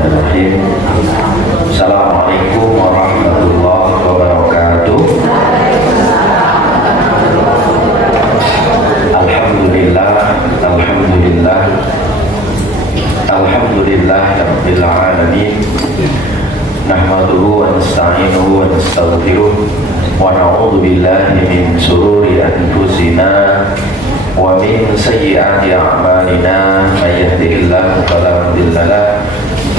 Bismillahirrahmanirrahim. Assalamualaikum warahmatullahi wabarakatuh. Alhamdulillah, alhamdulillah, alhamdulillah rabbil alamin. Nahmaduhu wa nasta'inuhu wa nastaghfiruh wa na'udzu billahi min shururi anfusina wa min sayyiati a'malina. May yahdihillahu fala mudilla lahu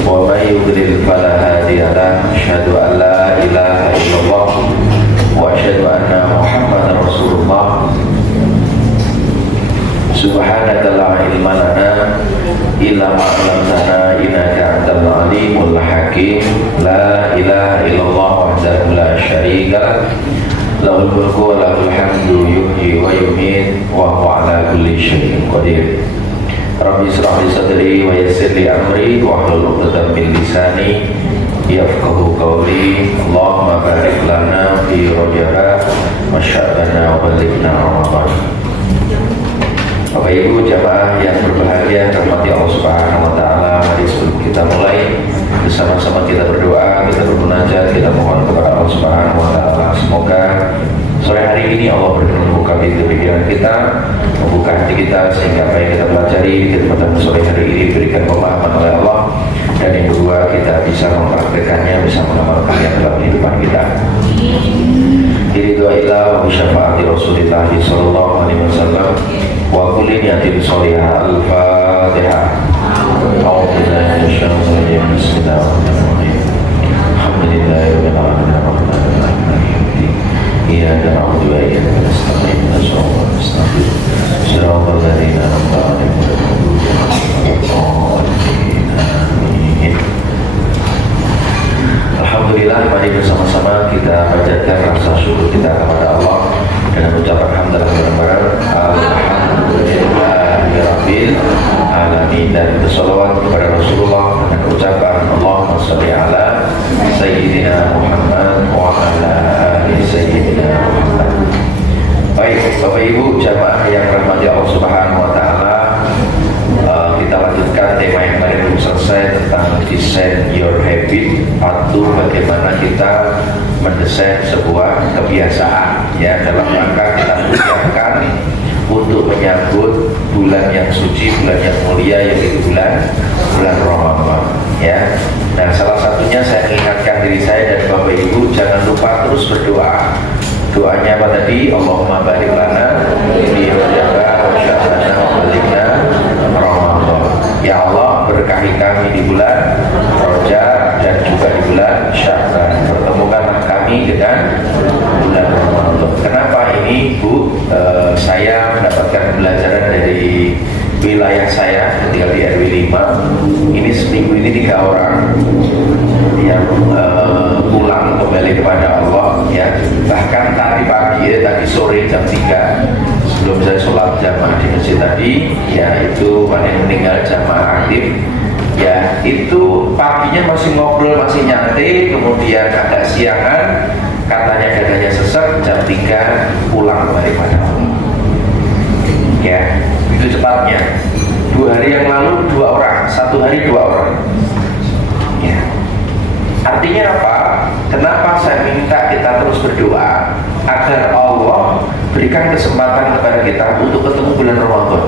wa may yudlil fala hadiya lahu. Asyhadu an la ilaha illallah wa asyhadu anna Muhammadar Rasulullah. Subhanaka la ilma lana illa ma 'allamtana innaka antal alimul hakim. La ilaha illallah wahdahu la syarika lah, lahul mulku wa lahul hamdu yuhyi wa yumiit wa huwa ala kulli syai'in qadir. Rabbi ishrah li sadri wa yassir li amri wahlul 'uqdatam min lisani yafqahu qawli. Allahumma barik lana fi Rajab wa sya'bana wa balighna Ramadan. Bapak Ibu jamaah yang berbahagia, rahmati Allah Subhanahu wa taala. Mari sebelum kita mulai bersama-sama kita berdoa, kita bermunajat, kita mohon kepada Allah Subhanahu wa taala semoga sore hari ini Allah berkenan membuka pintu pikiran kita, membuka hati kita sehingga apa yang kita pelajari di kesempatan sore hari ini diberikan pemahaman oleh Allah, dan yang kedua kita bisa mempraktekannya, bisa mengamalkannya dalam kehidupan kita. Ridwaillah wa syafaati Rasulillah sallallahu alaihi wasallam wa kulli niyatin sholihah. Al-Fatihah. A'udzu billahi minasyaitonir rajim. Bismillahirrahmanirrahim. Alhamdulillahirabbil alamin. Iyyaka na'budu wa iyyaka nasta'in. Shiratal ladzina an'amta 'alaihim ghairil maghdubi 'alaihim. Alhamdulillah, mari bersama-sama kita panjatkan rasa syukur kita kepada Allah dengan ucapan hamdalah bareng-bareng. Alhamdulillahirabbil alamin, dan bersolawat kepada Rasulullah dengan ucapan Allahumma sholli ala sayyidina Muhammad wa ala ali sayyidina Muhammad. Baik, Bapak Ibu jamaah yang rahmati Allah Subhanahu wa taala, kita lanjutkan tema yang kemarin belum selesai tentang desain your habit, atau bagaimana kita mendesain sebuah kebiasaan ya, dalam rangka kita menyiapkan untuk menyambut bulan yang suci, bulan yang mulia, yaitu bulan Ramadan ya. Nah, salah satunya saya ingatkan diri saya dan Bapak Ibu jangan lupa terus berdoa. Doanya apa tadi? Allahumma barik lana fi Rajab wa sya'bana wa balighna Ramadan. Ya Allah, berkahi kami di bulan Rajab dan juga di bulan Sya'ban. Pertemukanlah kami dengan bulan Ramadan. Kenapa ini, Bu? Saya mendapatkan pelajaran dari wilayah saya, tinggal di RW 5. Ini seminggu ini 3 orang yang pulang kembali kepada Allah ya. Bahkan tadi pagi ya, tadi sore jam 3 sebelum saya sholat jamaah di masjid tadi ya, itu yang meninggal jamaah aktif ya, itu paginya masih ngobrol, masih nyantai, kemudian agak siangan katanya dadanya sesek, jam 3 pulang kembali kepada Allah ya. Itu cepatnya. 2 hari yang lalu 2 orang, 1 hari 2 orang ya. Artinya apa? Kenapa saya minta kita terus berdoa agar Allah berikan kesempatan kepada kita untuk ketemu bulan Ramadan.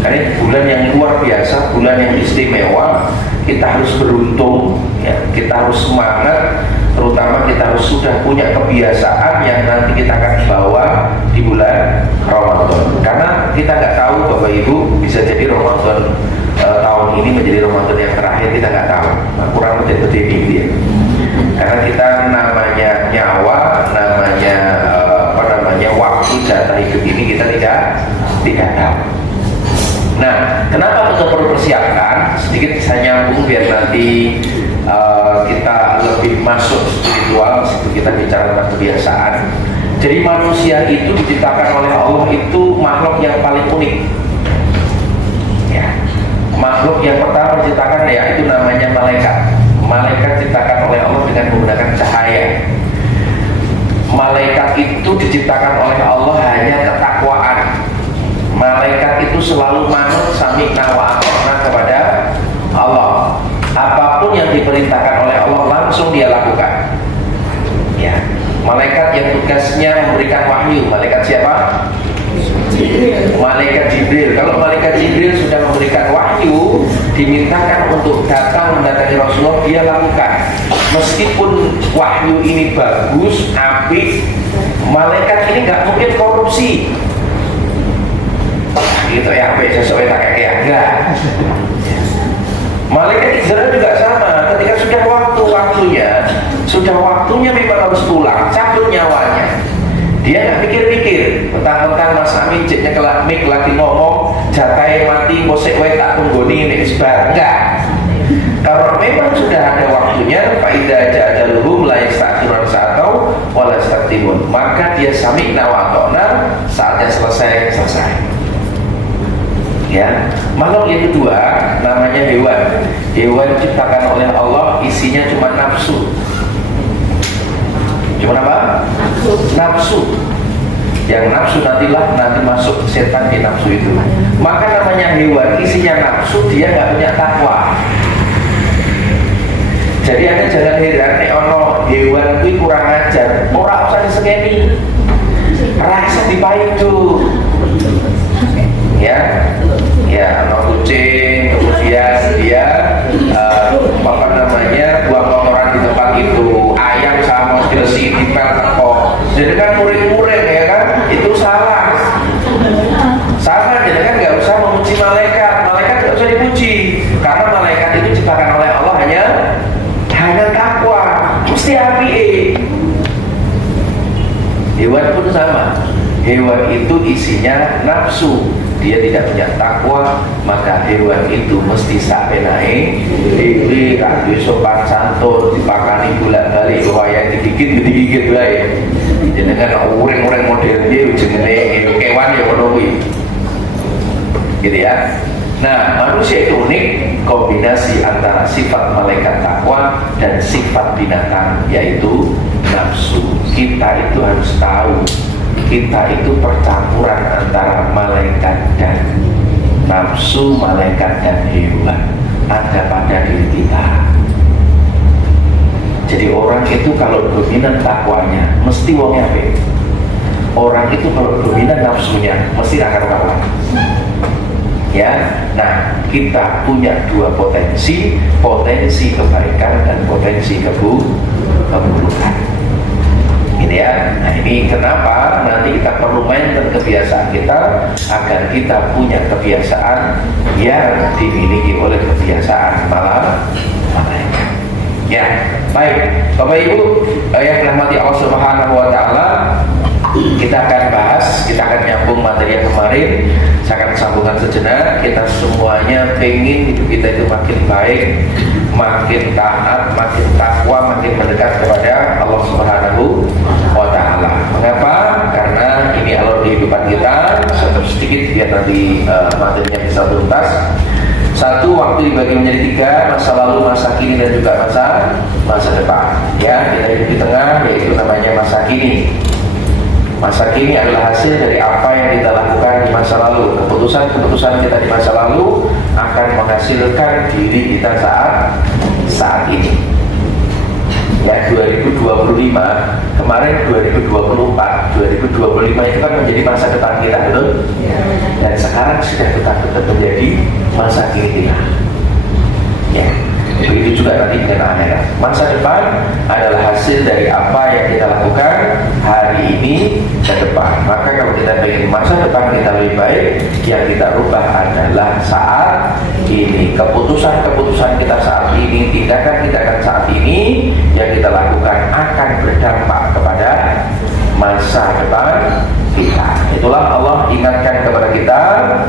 Karena bulan yang luar biasa, bulan yang istimewa. Kita harus beruntung ya, kita harus semangat, terutama kita harus sudah punya kebiasaan yang nanti kita akan bawa di bulan Ramadan. Karena kita nggak tahu Bapak Ibu, bisa jadi Ramadan tahun ini menjadi Ramadan yang terakhir, kita nggak tahu. Nah, kurang lebih begini ya. Karena kita namanya nyawa, namanya waktu jatah hidup ini kita tidak tahu. Nah, kenapa kita perlu persiapkan? Sedikit saya nyambung biar nanti kita lebih masuk spiritual, meskipun kita bicara tentang kebiasaan. Jadi manusia itu diciptakan oleh Allah itu makhluk yang paling unik ya. Makhluk yang pertama diciptakan yaitu namanya malaikat. Malaikat diciptakan oleh Allah dengan menggunakan cahaya. Malaikat itu diciptakan oleh Allah hanya ketakwaan. Malaikat itu selalu manut sami nawa kepada Allah. Apapun yang diperintahkan oleh Allah langsung dia lakukan. Ya, malaikat yang tugasnya memberikan wahyu, malaikat siapa? Malaikat Jibril. Kalau malaikat Jibril sudah memberikan wahyu, dimintakan untuk datang mendatangi Rasulullah, dia lakukan. Meskipun wahyu ini bagus, apik, malaikat ini nggak mungkin korupsi. Gitu ya, apik sesuai tak kayak enggak. Malaikat Israel juga sama. Ketika sudah waktunya memang harus pulang, cabut nyawanya. Dia nggak pikir-pikir, mentang-mentang Mas Amin ceknya kelak lagi ngomong, jatai mati, posek wae tak tunggoni nek sebar. Enggak. Kalau memang sudah ada waktunya, faida ajaluhum la yastakhirun sa'atau wa la yastaqdimun, maka dia sami'na wa ata'na, saatnya selesai. Ya, makhluk yang kedua namanya hewan. Hewan diciptakan oleh Allah, isinya cuma nafsu. Cuma apa? Nafsu. Yang nafsu nanti masuk setan di nafsu itu. Maka namanya hewan, isinya nafsu, dia nggak punya takwa. Jadi Anda jangan heran nek ono hewan itu kurang ajar, ora usah disengeni. Rasa dipaidu. Ya, ono kucing, kemudian dia buang kotoran di tempat itu, ayam sama dilesi dipel teko. Jadi kan muring-muring ya kan, itu salah. Jadi kan nggak usah memuji malaikat nggak usah dipuji, karena malaikat itu diciptakan oleh Allah hanya takwa, mesti api. Hewan pun sama, hewan itu isinya nafsu, dia tidak punya takwa, maka hewan itu mesti sapenai dewe kanggo sopan santun, dipakani bolak-balik waya digigit wae. Jenengan ureng-ureng model dia jenenge kewan ya ngono kuwi. Gitu ya. Nah, manusia itu unik, kombinasi antara sifat malaikat takwa dan sifat binatang, yaitu nafsu. Kita itu harus tahu, kita itu percampuran antara malaikat dan nafsu, malaikat dan hewan ada pada diri kita. Jadi orang itu kalau dominan takwanya mesti wong apik. Orang itu kalau dominan nafsunya mesti akan kalah. Ya, nah kita punya dua potensi kebaikan dan potensi keburukan. Ini ya, nah ini kenapa nanti kita perlu maintain kebiasaan kita agar kita punya kebiasaan yang dimiliki oleh kebiasaan malaikat. Ya, baik, Bapak Ibu yang dirahmati Allah Subhanahu Wa Taala, kita akan nyambung materi yang kemarin. Saya akan sambungkan sejenak. Kita semuanya pengen hidup kita itu makin baik, makin taat, makin takwa, makin mendekat kepada Allah Subhanahu Wa Taala. Mengapa? Karena ini alur kehidupan kita. Sedikit biar nanti materinya bisa tuntas. Satu, waktu dibagi menjadi tiga, masa lalu, masa kini, dan juga masa depan. Ya, kita hidup di tengah, yaitu namanya masa kini. Masa kini adalah hasil dari apa yang kita lakukan di masa lalu. Keputusan kita di masa lalu akan menghasilkan diri kita saat ini. Ya, 2025, kemarin 2024, 2025 itu kan menjadi masa depan kita, betul? Dan sekarang sudah betul-betul menjadi masa kini kita. Ya, begitu juga nanti dengan akhirat. Masa depan adalah hasil dari apa yang kita lakukan hari ini ke depan. Maka kalau kita ingin masa depan kita lebih baik, yang kita rubah adalah saat ini. Keputusan kita saat ini, tindakan saat ini yang kita lakukan akan berdampak kepada masa depan kita. Itulah Allah ingatkan kepada kita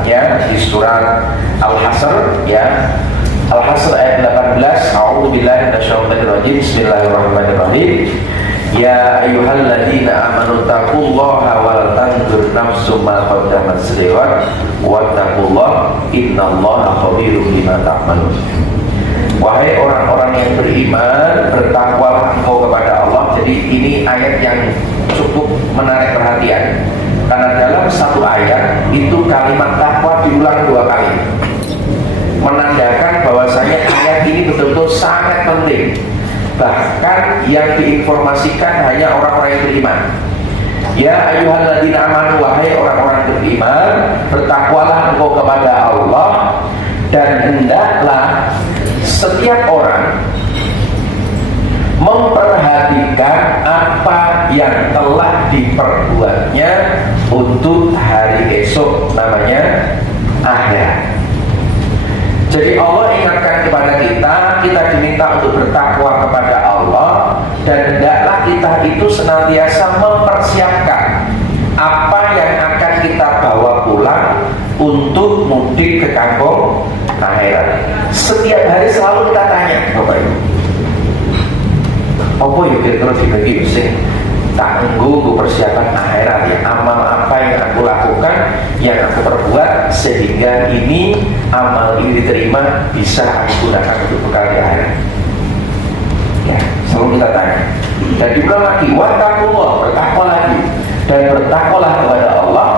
ya di surat Al-Hasr ya. Al-Hasr ayat 18. A'udzubillahi minasyaitonir rajim. Bismillahirrahmanirrahim. Ya ayyuhalladzina amanu taqullaha wal tanzur nafsum ma qaddamat lighad wattaqullaha innallaha khabirum bima ta'malun. Wahai orang-orang yang beriman, bertakwalah engkau kepada Allah. Jadi ini ayat yang cukup menarik perhatian, karena dalam satu ayat itu kalimat takwa diulang dua kali, menandakan bahwasanya ayat ini betul-betul sangat penting. Bahkan yang diinformasikan hanya orang-orang yang beriman. Ya ayyuhalladzina amanu, wahai orang-orang beriman, bertakwalah engkau kepada Allah, dan hendaklah setiap orang memperhatikan apa yang telah diperbuatnya untuk hari esok, namanya akhirat. Jadi Allah ingatkan kepada kita, kita diminta untuk bertakwa kepada Allah, dan hendaklah kita itu senantiasa mempersiapkan apa yang akan kita bawa pulang untuk mudik ke kampung akhirat. Setiap hari selalu kita tanya, Bapak Ibu, apa ya kira-kira dibagi sing tak nggo persiapan akhirat ya, amal apa yang aku lakukan, yang aku perbuat sehingga ini amal ini diterima, bisa aku gunakan untuk bekal di akhirat. Ya, selalu kita tanya. Dan diulang lagi, wattaqullah, bertakwa lagi, dan bertakwalah kepada Allah.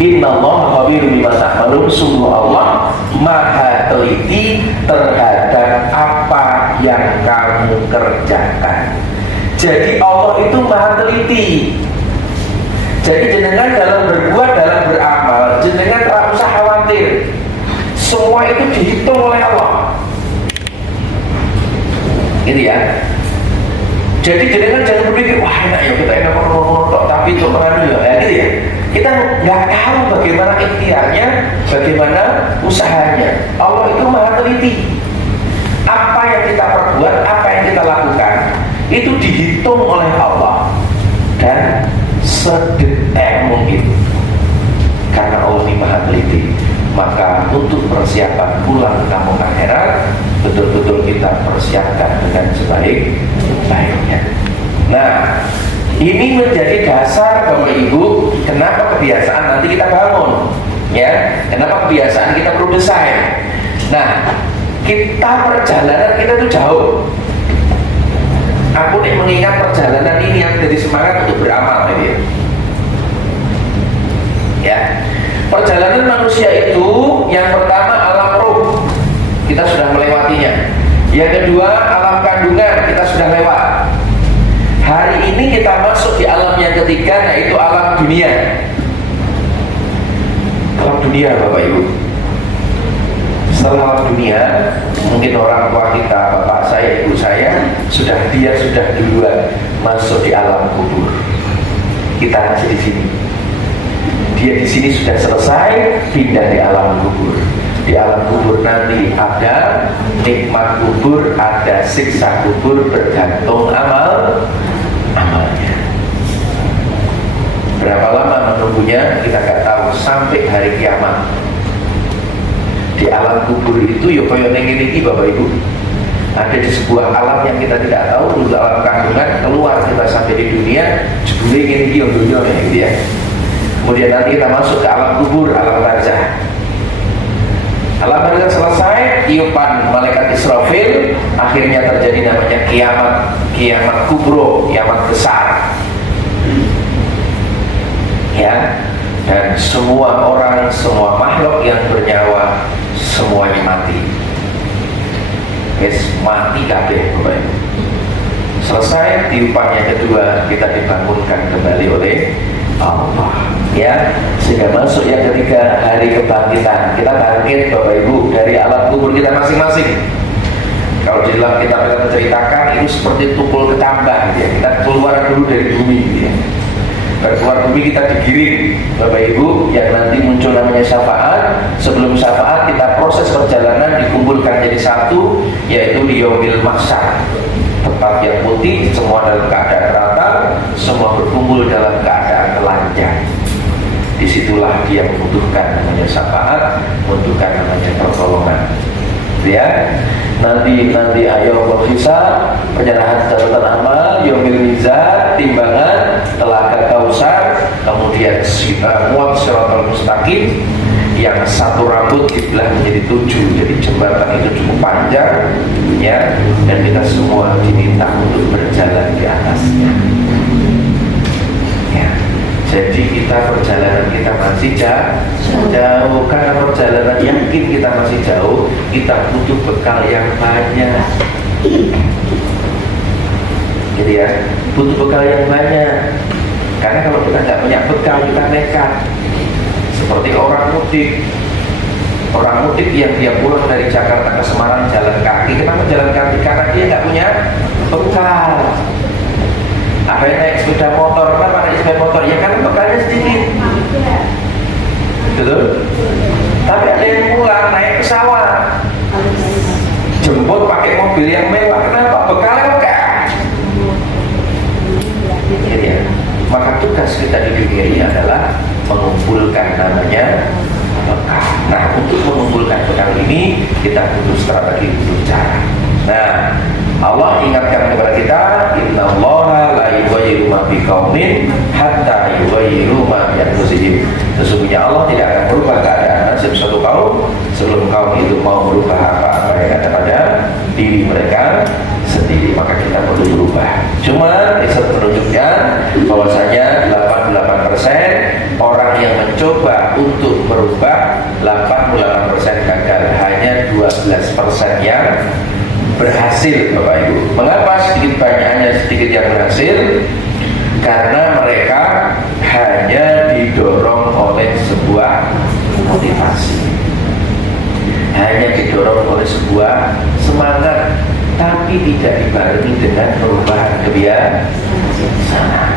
Innallaha khabirun bima ta'malun, sungguh Allah maha teliti terhadap apa yang kamu kerjakan. Jadi Allah itu maha teliti. Jadi jenengan dalam berbuat, dalam beramal, jenengan tak usah khawatir. Semua itu dihitung oleh Allah. Gitu ya. Jadi jenengan jangan berpikir, wah enak ya kita enak ngomong tapi itu mengadu ya, gitu ya. Kita nggak tahu bagaimana ikhtiarnya, bagaimana usahanya. Allah itu maha teliti. Apa yang kita perbuat, apa yang kita lakukan, itu dihitung oleh Allah dan sedetail mungkin. Karena Allah ini maha teliti, maka untuk persiapan pulang kampung akhirat betul-betul kita persiapkan dengan sebaik-baiknya. Nah, ini menjadi dasar Bapak Ibu, kenapa kebiasaan nanti kita bangun, ya? Kenapa kebiasaan kita perlu desain. Nah, kita perjalanan kita itu jauh. Aku nih mengingat perjalanan ini yang jadi semangat untuk beramal, gitu ya. Ya, perjalanan manusia itu yang pertama alam roh, kita sudah melewatinya. Yang kedua alam kandungan, kita sudah lewat. Hari ini kita masuk di alam yang ketiga, yaitu alam dunia. Alam dunia, Bapak Ibu. Setelah alam dunia, mungkin orang tua kita, bapak saya, ibu saya, dia sudah duluan masuk di alam kubur. Kita masih di sini. Dia di sini sudah selesai, pindah di alam kubur. Di alam kubur nanti ada nikmat kubur, ada siksa kubur, bergantung amalnya. Berapa lama menunggunya kita nggak tahu, sampai hari kiamat. Di alam kubur itu ya kaya ning iki Bapak Ibu. Ada di sebuah alam yang kita tidak tahu, dulu alam kandungan, keluar kita sampai di dunia, jebule ngene iki dunia gitu ya. Kemudian nanti kita masuk ke alam kubur, alam barzah. Alam barzah selesai, tiupan malaikat Israfil, akhirnya terjadi namanya kiamat kubro, kiamat besar. Ya, dan semua orang, semua makhluk yang bernyawa, semuanya mati. Mati kabeh, Bapak Ibu. Selesai tiupan yang kedua, kita dibangunkan kembali oleh Allah. Ya, sehingga masuk yang ketiga, hari kebangkitan. Kita bangkit, Bapak Ibu, dari alam kubur kita masing-masing. Kalau di dalam kitab kita menceritakan, itu seperti tumpul kecambah, gitu ya. Kita keluar dulu dari bumi, gitu ya. Keluar bumi kita digiring, Bapak Ibu, yang nanti muncul namanya syafaat. Sebelum syafaat kita proses perjalanan dikumpulkan jadi satu, yaitu di yaumil mahsyar, tempat yang putih, semua dalam keadaan rata, semua berkumpul dalam keadaan telanjang. Disitulah dia membutuhkan namanya syafaat, membutuhkan namanya pertolongan. Ya, nanti ayo hisab, penyerahan catatan amal, yaumil mizan, timbangan, telaga kausar, kemudian muat siratal mustaqim, yang satu rambut dibelah menjadi 7, jadi jembatan itu cukup panjang, ya, dan kita semua diminta untuk berjalan di atasnya. Ya, Jadi perjalanan kita masih jauh. Karena perjalanan yakin kita masih jauh, kita butuh bekal yang banyak. Gitu ya, butuh bekal yang banyak. Karena kalau kita nggak punya bekal, kita nekat. Seperti orang mudik yang dia pulang dari Jakarta ke Semarang jalan kaki. Kenapa jalan kaki? Karena dia nggak punya bekal. Apa yang naik sepeda motor? Kenapa naik sepeda motor? Ya karena bekalnya sedikit. Betul? Tapi ada yang pulang naik pesawat, jemput pakai mobil yang mewah. Kenapa? Bekalnya enggak. Ya. Maka tugas kita di dunia ini adalah mengumpulkan namanya bekal. Nah, untuk mengumpulkan bekal ini kita butuh strategi, butuh cara. Nah, Allah ingatkan kepada kita, innallaha la yughayyiru ma biqaumin hatta yughayyiru ma bi anfusihim. Sesungguhnya Allah tidak akan merubah keadaan nasib suatu kaum sebelum kaum itu mau merubah apa-apa yang ada pada diri mereka sendiri. Maka kita perlu berubah. Cuma riset menunjukkan bahwasanya 88% orang yang mencoba untuk berubah, 88% gagal, hanya 12% yang berhasil, Bapak Ibu. Mengapa hanya sedikit yang berhasil? Karena mereka hanya didorong oleh sebuah motivasi, hanya didorong oleh sebuah semangat, tapi tidak dibarengi dengan perubahan kebiasaan.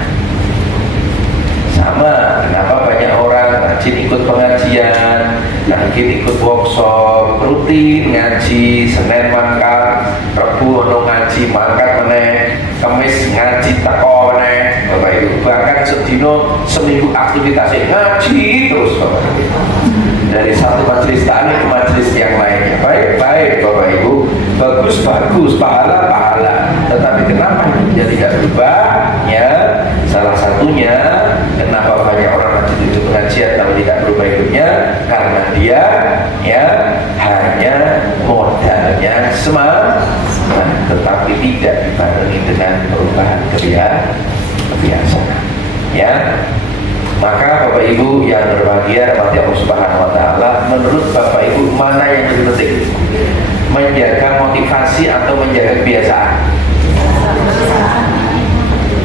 Sama, kenapa banyak orang rajin ikut pengajian, rajin ikut workshop, rutin ngaji, Senin mangkat, Rebu ono ngaji, mangkat meneh, Kamis ngaji teko meneh, Bapak Ibu. Bahkan sedino seminggu aktivitasnya ngaji terus, Bapak Ibu. Dari satu majelis taklim ke majelis yang lainnya. Baik, Bapak Ibu. Bagus, pahala. Tetapi kenapa dia tidak berubah? Ya, salah satunya kenapa banyak orang rajin itu pengajian tapi tidak berubah hidupnya, karena dia ya hanya modalnya semangat, tetapi tidak dibarengi dengan perubahan kebiasaan. Ya, maka Bapak Ibu yang berbahagia rahmati Allah Subhanahu wa taala, menurut Bapak Ibu mana yang lebih penting? Menjaga motivasi atau menjaga kebiasaan?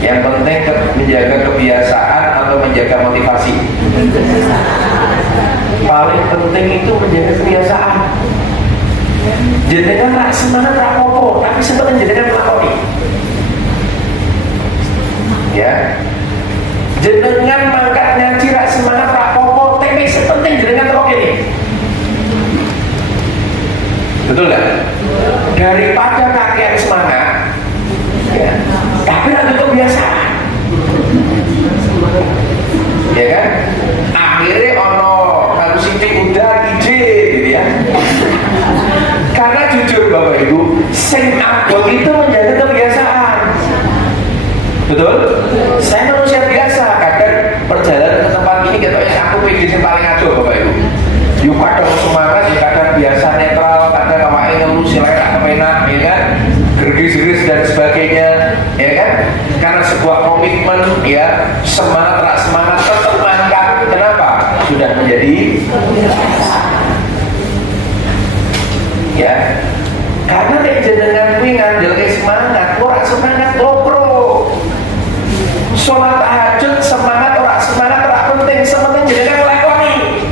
Yang penting menjaga kebiasaan atau menjaga motivasi? Paling penting itu menjaga kebiasaan. Jenengan tak semangat tak apa-apa, tapi sebenarnya jenengan melakoni. Ya. Jenengan mangkat ngaji rak semangat tak apa-apa, tapi sepenting jenengan kok ini. Betul kan? Daripada kakek semangat, ya, tapi ada kebiasaan, ya kan? Akhirnya ono harus sithik udah izin, gitu ya. Karena jujur Bapak Ibu, sing abot itu menjaga kebiasaan. Betul? Saya manusia biasa, kadang perjalanan ke tempat ini katanya aku pilih yang paling adoh Bapak Ibu. Yuk kadang semangat, kadang biasa netral, kadang awake ngeluh silek kepenak, ya kan? Gergis-gergis dan sebagainya, ya kan? Karena sebuah komitmen, ya, semangat tetap mangkat. Kenapa? Sudah menjadi ya. Karena nek jenengan kuwi ngandel semangat, ora semangat lopro. Sholat tahajud semangat ora penting, sementing jenengan nglakoni.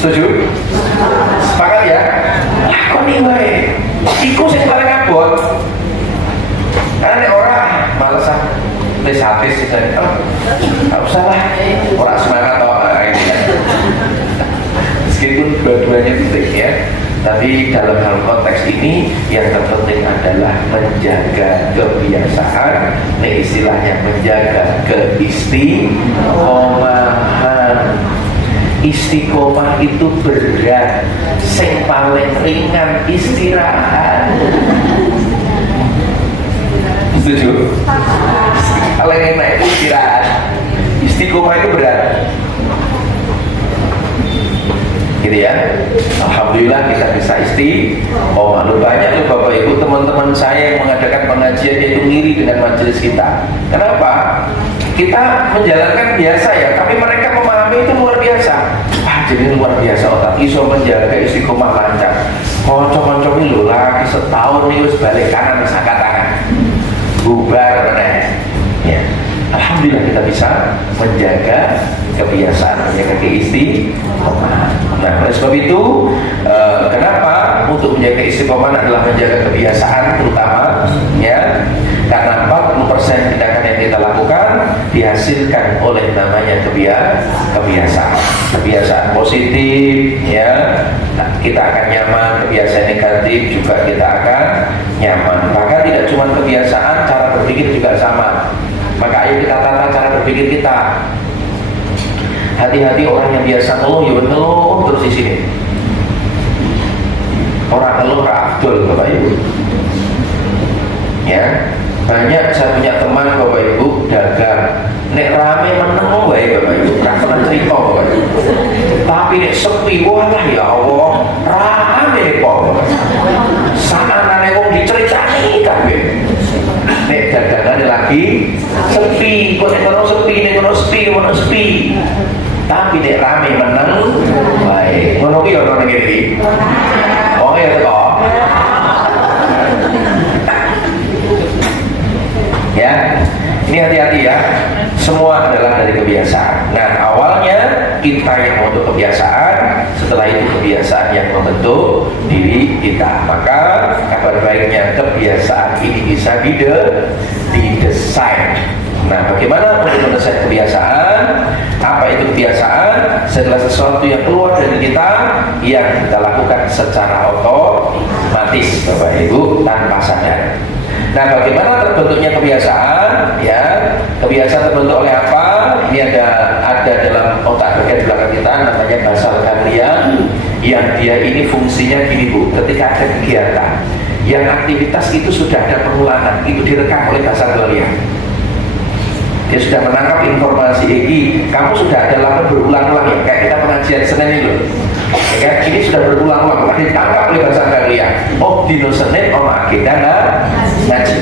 Setuju? Sepakat ya? Lakoni wae. Iku sing paling abot. Karena nek ora malesan wis habis enggak usah lah. Ora semangat kok ini. Meskipun dua-duanya penting ya. Tapi dalam hal konteks ini yang terpenting adalah menjaga kebiasaan, istilahnya menjaga keistiqomahan. Istiqomah itu berat, yang paling ringan istirahat. Setuju? Paling enak itu istirahat. Istiqomah itu berat. Gitu ya. Alhamdulillah kita bisa istiqomah. Banyak tuh Bapak Ibu teman-teman saya yang mengadakan pengajian itu ngiri dengan majelis kita. Kenapa? Kita menjalankan biasa ya, tapi mereka memahami itu luar biasa. Jadi luar biasa otak iso menjaga istiqomah lancar. Konco-konco ini lho lagi setahun nih wis balik kanan wis angkat tangan. Bubar meneh. Ya. Alhamdulillah kita bisa menjaga kebiasaan, menjaga keistiqomahan. Nah, oleh sebab itu kenapa untuk menjaga istiqomah adalah menjaga kebiasaan terutama ya, karena 40% tindakan yang kita lakukan dihasilkan oleh namanya kebiasaan positif ya, nah, kita akan nyaman. Kebiasaan negatif juga kita akan nyaman. Bahkan tidak cuma kebiasaan, cara berpikir juga sama. Maka ayo kita tata cara berpikir kita. Hati-hati orang yang biasa ngeluh, ya ngeluh terus di sini. Orang ngeluh Abdul, Bapak Ibu. Ya, banyak saya punya teman Bapak Ibu dagang. Nek rame meneng wae Bapak Ibu, ra pernah cerita Bapak Ibu. Tapi nek sepi, walah ya Allah, rame kok. Sanane wong diceritani kabeh. Nek dagangane lagi sepi, kok nek ono sepi, nek ono sepi, ono sepi. Tapi nek rame meneng wae. Ngono ki ono ning iki. Oh ya kok. Ya, ini hati-hati ya. Semua adalah dari kebiasaan. Nah, awalnya kita yang membentuk kebiasaan, setelah itu kebiasaan yang membentuk diri kita. Maka kabar baiknya kebiasaan ini bisa didesain. Nah, bagaimana untuk mendesain kebiasaan? Apa itu kebiasaan? Setelah sesuatu yang keluar dari kita, yang kita lakukan secara otomatis, Bapak Ibu, tanpa sadar. Nah, bagaimana terbentuknya kebiasaan? Ya, kebiasaan terbentuk oleh apa? Ini ada dalam otak bagian belakang kita, namanya basal ganglia, yang dia ini fungsinya gini Bu. Ketika ada kegiatan, yang aktivitas itu sudah ada pengulangan, itu direkam oleh basal ganglia. Dia sudah menangkap informasi ini. Kamu sudah ada lakukan berulang-ulang ya, kayak kita pengajian Senin ini loh. Ya, ini sudah berulang-ulang, tadi ditangkap oleh basal ganglia. Oh, di Senin ono agenda ngaji.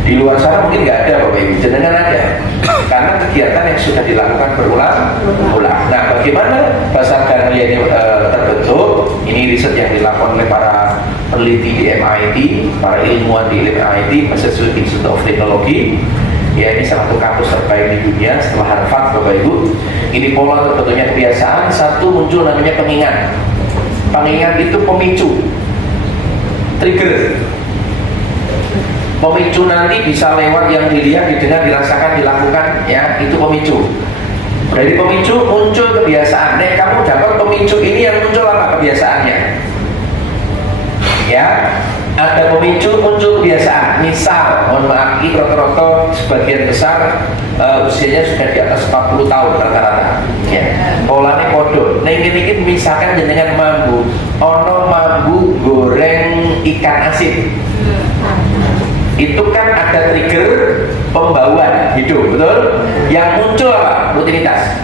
Di luar sana mungkin nggak ada Bapak Ibu, jenengan ada. Karena kegiatan yang sudah dilakukan berulang-ulang. Nah, bagaimana basal ganglia ini terbentuk? Ini riset yang dilakukan oleh para peneliti di MIT, para ilmuwan di MIT, Massachusetts Institute of Technology. Ya, ini salah satu kampus terbaik di dunia setelah Harvard, Bapak Ibu. Ini pola terbentuknya kebiasaan. Satu, muncul namanya pengingat. Pengingat itu pemicu, trigger. Pemicu nanti bisa lewat yang dilihat, didengar, dirasakan, dilakukan, ya, itu pemicu. Dari pemicu muncul kebiasaan. Nek kamu dapat pemicu ini, yang muncul apa kebiasaannya? Ya, ada pemicu, muncul kebiasaan. Misal, mohon maaf, ini rata-rata sebagian besar usianya sudah di atas 40 tahun rata-rata. Ya, polanya podo. Nah, ini misalkan jenengan mambu, ono mambu goreng ikan asin. Itu kan ada trigger pembauan hidup, betul? Yang muncul apa? Rutinitas.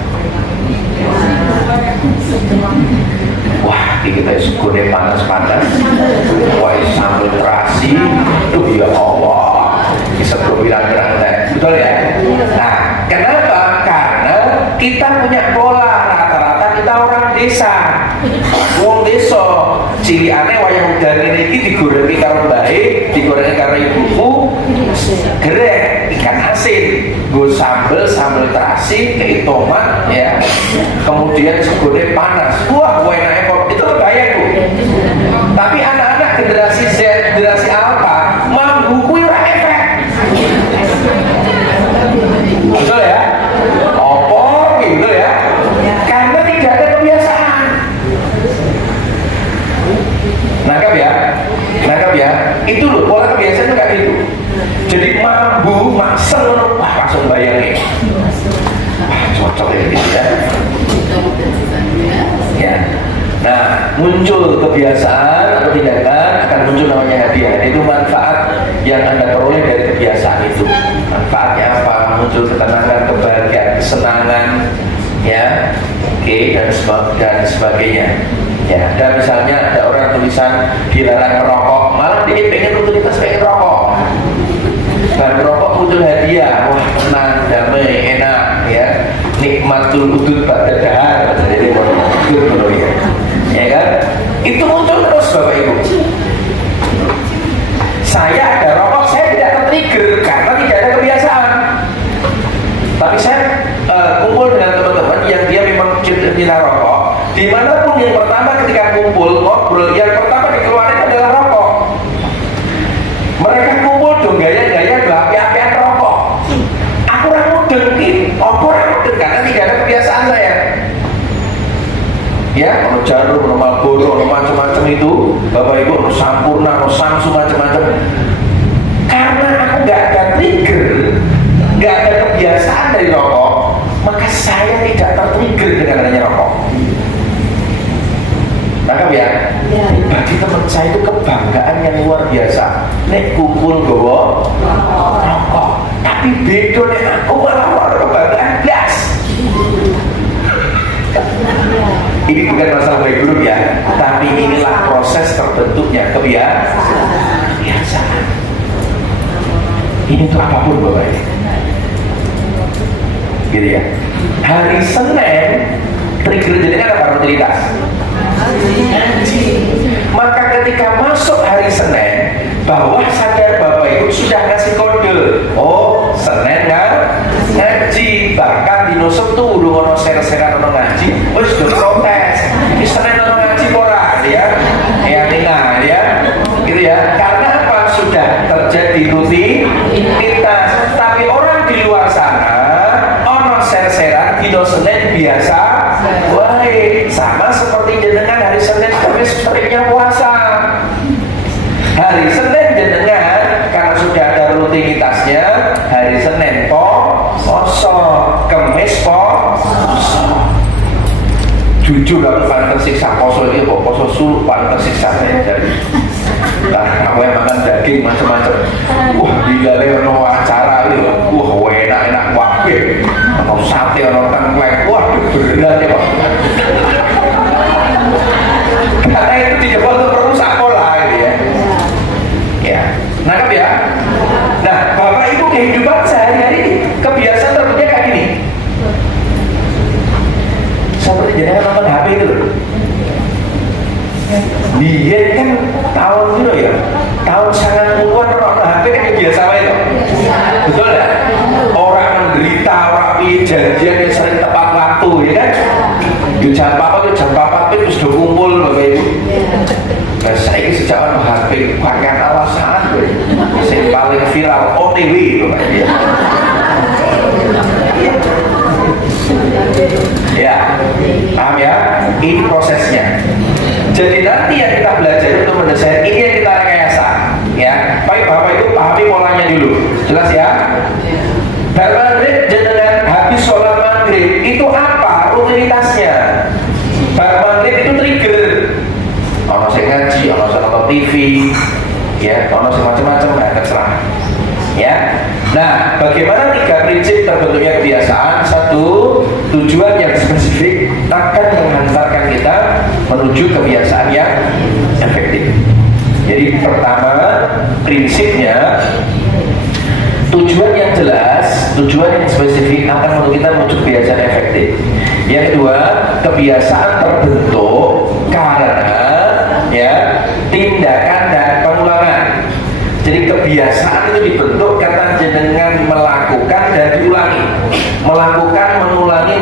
Wah, kita segede panas-panas. Wah, sambal terasi. Tuh ya Allah, bisa berbilang-bilang, betul ya? Nah, kenapa? Karena kita punya pola. Rata-rata kita orang desa. Wong desa cili aneh wayang udan ini digorengi karo bae, digorengi karo ibuku, gereh ikan asin, gue sambel terasi, kayak tomat, ya, kemudian segede panas. Wah, enaknya kok itu kebayang Bu. Tapi anak-anak generasi Z, generasi Alpha, mambu kuwi ora efek. Betul ya? Opo gitu ya? Karena tidak ada kebiasaan. Nangkap ya, itu loh pola kebiasaan itu kayak gitu. Jadi mambu, maksel, wah langsung bayangin. Wah cocok ya gitu ya. Ya. Nah, muncul kebiasaan atau tindakan akan muncul namanya hadiah. Itu manfaat yang Anda peroleh dari kebiasaan itu. Manfaatnya apa? Muncul ketenangan, kebahagiaan, kesenangan, ya, oke, dan sebagainya. Ya, dan misalnya ada orang tulisan dilarang merokok, malah dia pengen rutinitas pengen rokok. Bahan rokok muncul hadiah, wah tenang, damai, enak ya. Nikmatul udud pada dahar, jadi udud ya kan? Itu muncul terus Bapak Ibu. Saya ada rokok, saya tidak tertrigger karena tidak ada kebiasaan. Tapi saya kumpul dengan teman-teman yang dia memang cinta rokok. Dimanapun yang pertama ketika kumpul ngobrol, yang pertama dikeluarkan adalah rokok. Mereka kumpul dong gaya-gaya api-apian rokok. Aku orang mudeng karena tidak ada kebiasaan saya. Ya, ono jarum, ono Marlboro, ono macam-macam itu, Bapak Ibu, ono Sampurna, ono Samsu, macam-macam. Karena aku nggak ada trigger, nggak ada kebiasaan dari rokok, maka saya tidak tertrigger dengan adanya rokok. Nangkap ya? Bagi teman saya itu kebanggaan yang luar biasa. Nek kumpul gowo rokok, tapi beda nek aku malah ora kebanggaan blas. Ini bukan masalah baik buruk ya, tapi inilah proses terbentuknya kebiasaan. Ini tuh apapun Bapak Ibu. Gitu ya. Hari Senin trigger jenengan apa rutinitas? Maka ketika masuk hari Senin, bawah sadar Bapak Ibu sudah kasih kode. Oh, Senin kan ngaji. Bahkan di nusuk tuh udah ono ser-seran ono ngaji. Wes udah protes. Ini Senin ono ngaji ora ya? Ya tinggal ya. Gitu ya. Karena apa? Sudah terjadi rutinitas. Tapi orang di luar sana ono ser-seran di Senin biasa. Wah, sama seperti jenengan hari Senin Kamis seringnya puasa. Hari Senin jenengan karena sudah ada rutinitasnya, hari Senin poso, Kamis poso. Jujur aku paling tersiksa poso ini kok poso suluk paling tersiksa saya jadi. Nah, aku yang makan daging macam-macam. Wah, digale ono acara itu. Wah, enak-enak wae. Ono sate, ono tengkleng. Wah, berat ya, Pak. Karena itu tidak untuk merusak pola gitu ya. Ya, nangkap ya. Nah, Bapak Ibu kehidupan sehari-hari kebiasaan terbentuknya kayak gini. Seperti jenengan nonton HP itu loh. Dia kan tahun itu ya, tahun 90-an nonton HP kan biasa wae loh. Betul ya? Orang menderita, orang pilih janjian yang sering tepat waktu ya kan? Di jam 4 itu sudah kumpul Bapak Ibu. Nah, saya ini sejak ono HP pakaian alasan yang paling viral OTW Bapak Ibu. Ya, paham ya? Ini prosesnya. Jadi nanti yang kita belajar untuk mendesain ini yang kita rekayasa. Ya, baik Bapak Ibu pahami polanya dulu. Jelas ya? Dan maghrib jenengan habis sholat maghrib itu apa rutinitasnya? Bar maghrib itu trigger. Ono sing ngaji, ono sing nonton TV, ya, ono sing macam-macam, terserah. Ya. Nah, bagaimana 3 prinsip terbentuknya kebiasaan? 1, tujuan yang spesifik akan menghantarkan kita menuju kebiasaan yang efektif. Jadi pertama, prinsipnya tujuan yang jelas, tujuan yang spesifik akan membantu kita menuju kebiasaan efektif. Yang kedua, kebiasaan terbentuk karena ya tindakan dan pengulangan. Jadi kebiasaan itu dibentuk karena jenengan melakukan dan diulangi, melakukan, mengulangi.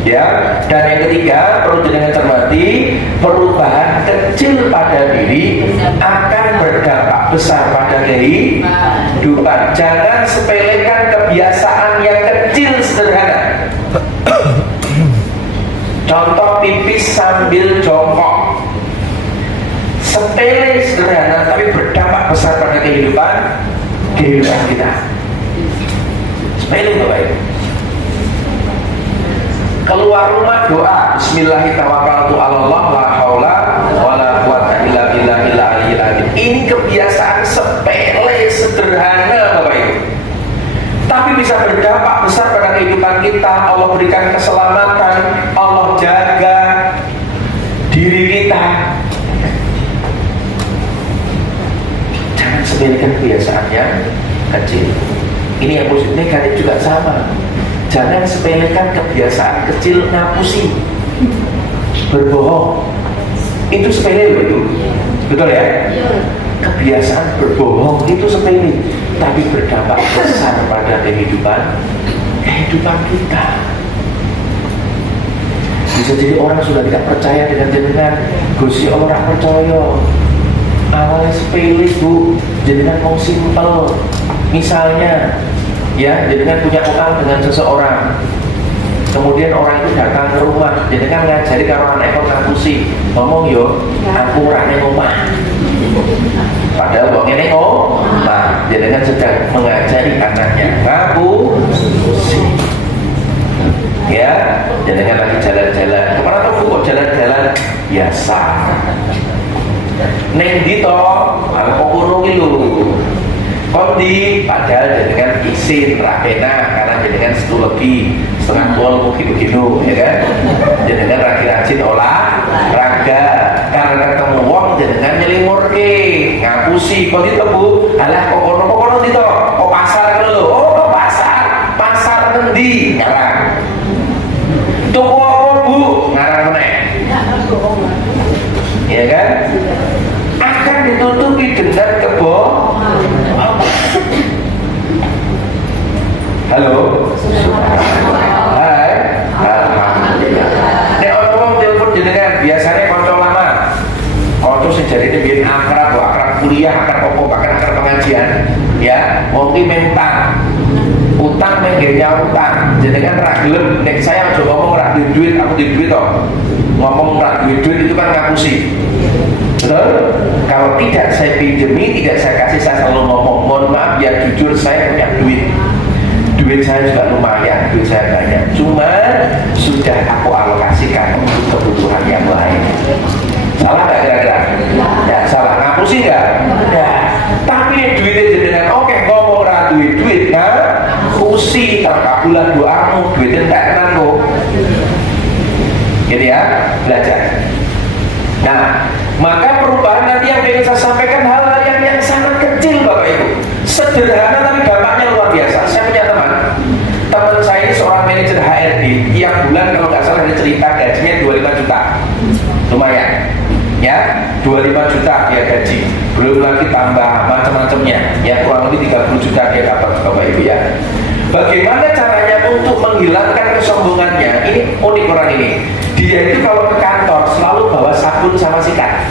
Ya, dan yang ketiga perlu jenengan cermati, perubahan kecil pada diri akan berdampak besar pada kehidupan. Jangan sepelekan kebiasaan yang kecil sederhana. Contoh pipis sambil jongkok, sepele sederhana tapi berdampak besar pada kehidupan kita. Sepele Bapak Ibu. Keluar rumah doa Bismillahirrahmanirrahim la haula wala quwata illa billahil aliyyil azim. Ini kebiasaan sepele sederhana Bapak Ibu, tapi bisa berdampak besar pada kehidupan kita. Allah berikan keselamatan, Allah jaga diri kita. Sepelekan kebiasaan yang kecil. Ini yang positif. Negatif juga sama. Jangan sepelekan kebiasaan kecil ngapusi, berbohong. Itu sepele loh itu, betul ya? Kebiasaan berbohong itu sepele, tapi berdampak besar pada kehidupan kita. Bisa jadi orang sudah tidak percaya dengan jenengan, gusi orang percaya. Awalnya sepele bu, jenengan mau simpel. Misalnya, ya jenengan punya utang dengan seseorang, kemudian orang itu datang ke rumah, jenengan ngajari karo anak ekor ngapusi, ngomong yo, aku ora nang omah. Padahal wong ngene nah, jenengan sedang mengajari anaknya ngapusi. Ya, jenengan lagi jalan-jalan. Kemana tuh kok jalan-jalan? Biasa. Neng dito, aku kurung lho. Kondi, padahal jenengan isin rakena karena jenengan lagi setengah tual mungkin begitu, ya kan? Jenengan rajin olahraga karena ketemu wong jenengan nyelimurke ngapusi. Kondi to bu, alah kokono dito, kok pasar kan lho? Oh pasar ngendi ngarang? Tuku apa bu? Ngarang meneh. Ya kan? Akan ditutupi dengan kebohongan. Halo. Hai. Alhamdulillah. Nek orang telepon jenengan biasanya konco lama. Konco sing jarine biyen akrab kuliah, akrab apa bahkan akrab pengajian, ya, mungkin mentang utang menggenya utang. Jenengan ra gelem nek saya aja ngomong ra duit, aku duit toh. Ngomong ra duit itu kan ngapusi. Betul? Kalau tidak saya pinjemi, tidak saya kasih, saya selalu ngomong, mohon maaf ya jujur saya punya duit saya juga lumayan, duit saya banyak, cuma sudah aku alokasikan untuk kebutuhan yang lain. Salah nggak kira-kira? Ya salah. Ngapusi nggak? Ya. Tapi duitnya jenengan oke, ngomong ra duit ngapusi, terkabulan doamu, duitnya nggak kenal kok. Gitu ya, belajar. Nah, maka perubahan nanti yang ingin saya sampaikan hal-hal yang sangat kecil Bapak Ibu, sederhana tapi dampaknya luar biasa. Saya punya teman saya ini seorang manajer HRD, tiap bulan kalau nggak salah dia cerita gajinya 25 juta, lumayan, ya 25 juta dia gaji, belum lagi tambah macam-macamnya, ya kurang lebih 30 juta dia dapat Bapak Ibu ya. Bagaimana caranya untuk menghilangkan kesombongannya? Ini unik orang ini. Dia itu kalau ke kantor selalu bawa sabun sama sikat,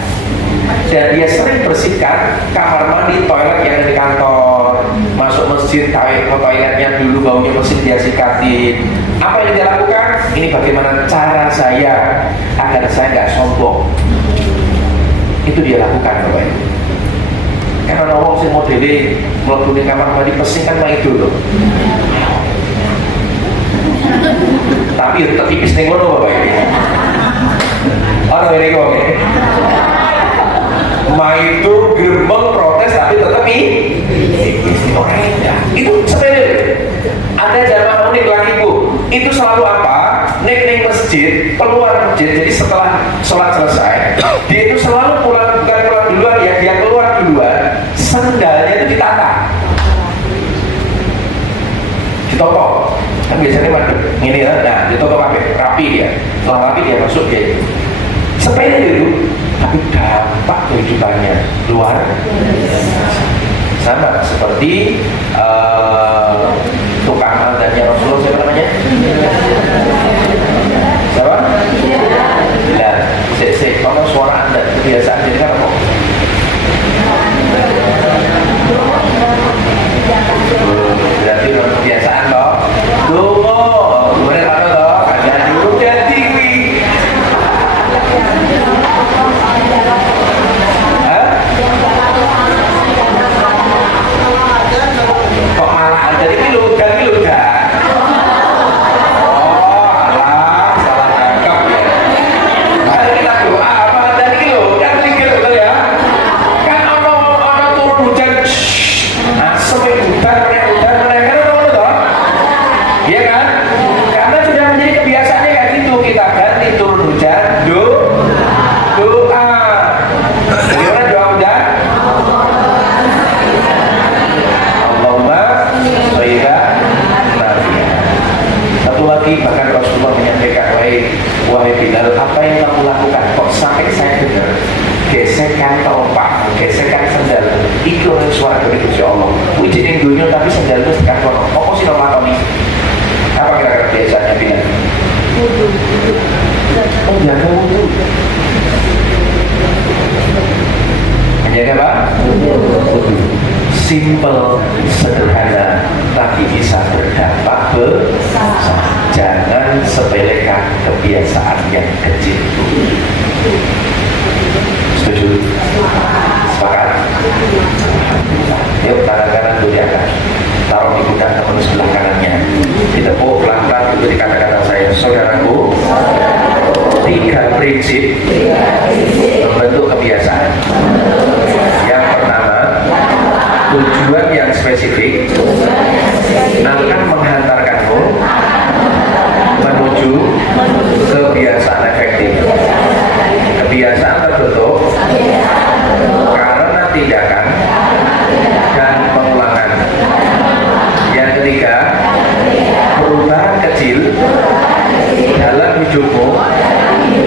dan dia sering bersihkan kamar mandi, toilet yang ada di kantor. Masuk masjid, ke toiletnya dulu baunya mesin dia sikatin. Apa yang dia lakukan? Ini bagaimana cara saya agar saya nggak sombong. Itu dia lakukan Bapak Ibu. Karena orang sih modelnya mlebu ning kamar mandi pesing kan main dulu. Tapi tetap tipis ning ngono Bapak Ibu. Ono ini kok. Itu gerbang protes tapi tetap tipis orang ya. Itu sepele. Ada jamaah unik lagi Bu. Itu selalu apa? Nek masjid, keluar masjid. Jadi setelah sholat selesai, dia itu selalu bukan pulang duluan ya, dia keluar duluan. Sendalnya itu ditata, ditopok. Kan biasanya mandek ini ya, nah ditopok rapi dia. Setelah rapi dia masuk dia. Sepele itu, tapi dampak kehidupannya luar sama seperti tukang azannya Rasulullah, siapa namanya? Siapa? Nah, kalau suara Anda kebiasaan jadi kan apa? Berarti memang kebiasaan toh. Tunggu, kemudian apa toh? Ada dulu dan tinggi. Kok malah ada ini ludah. iki orang suara dari Gusti Allah. Kuwi jeneng dunia tapi sendal terus tekan kono. Apa sih nama Tony? Apa kira-kira biasanya bilang? Oh, jaga wudu. Menjaga apa? Wudu. Simple, sederhana, tapi bisa berdampak besar. Jangan sepelekan kebiasaan yang kecil. Setuju? Sepakat? Alhamdulillah. Yuk, tangan kanan duriakan. Taruh di pundak teman sebelah kanannya. Ditepuk pelan-pelan ikuti kata-kata saya. Saudaraku, 3 prinsip membentuk kebiasaan. Yang pertama, tujuan yang spesifik akan menghantarkanmu menuju kebiasaan efektif. Kebiasaan terbentuk karena tindakan dan pengulangan. Yang ketiga, perubahan kecil dalam hidupmu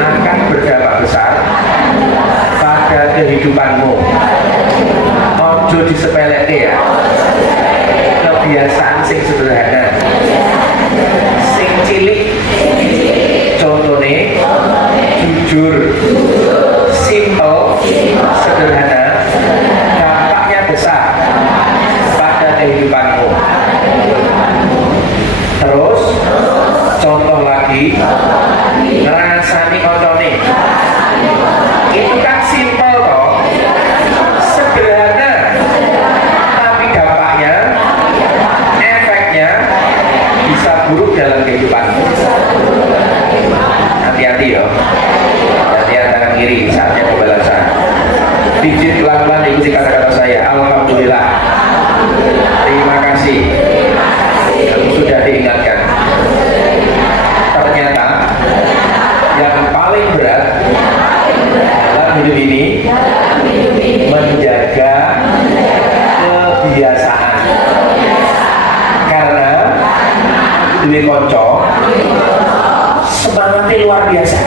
akan berdampak besar pada kehidupanmu. Ojo disepeleke ya. Kebiasaan sing sederhana, sing cilik. Contohnya jujur, simple, sederhana, dampaknya besar pada kehidupanmu. Terus contoh lagi, ngerasani koncone. Itu kan simple toh, sederhana, tapi dampaknya, efeknya bisa buruk dalam kehidupanmu. Hati-hati ya, hati-hati tangan kiri saatnya pembalasan. Pijit pelan-pelan ikuti kata-kata saya. Alhamdulillah, terima kasih, kamu sudah diingatkan. Ternyata yang paling berat dalam hidup ini menjaga kebiasaan. Karena duwe konco semangatnya luar biasa.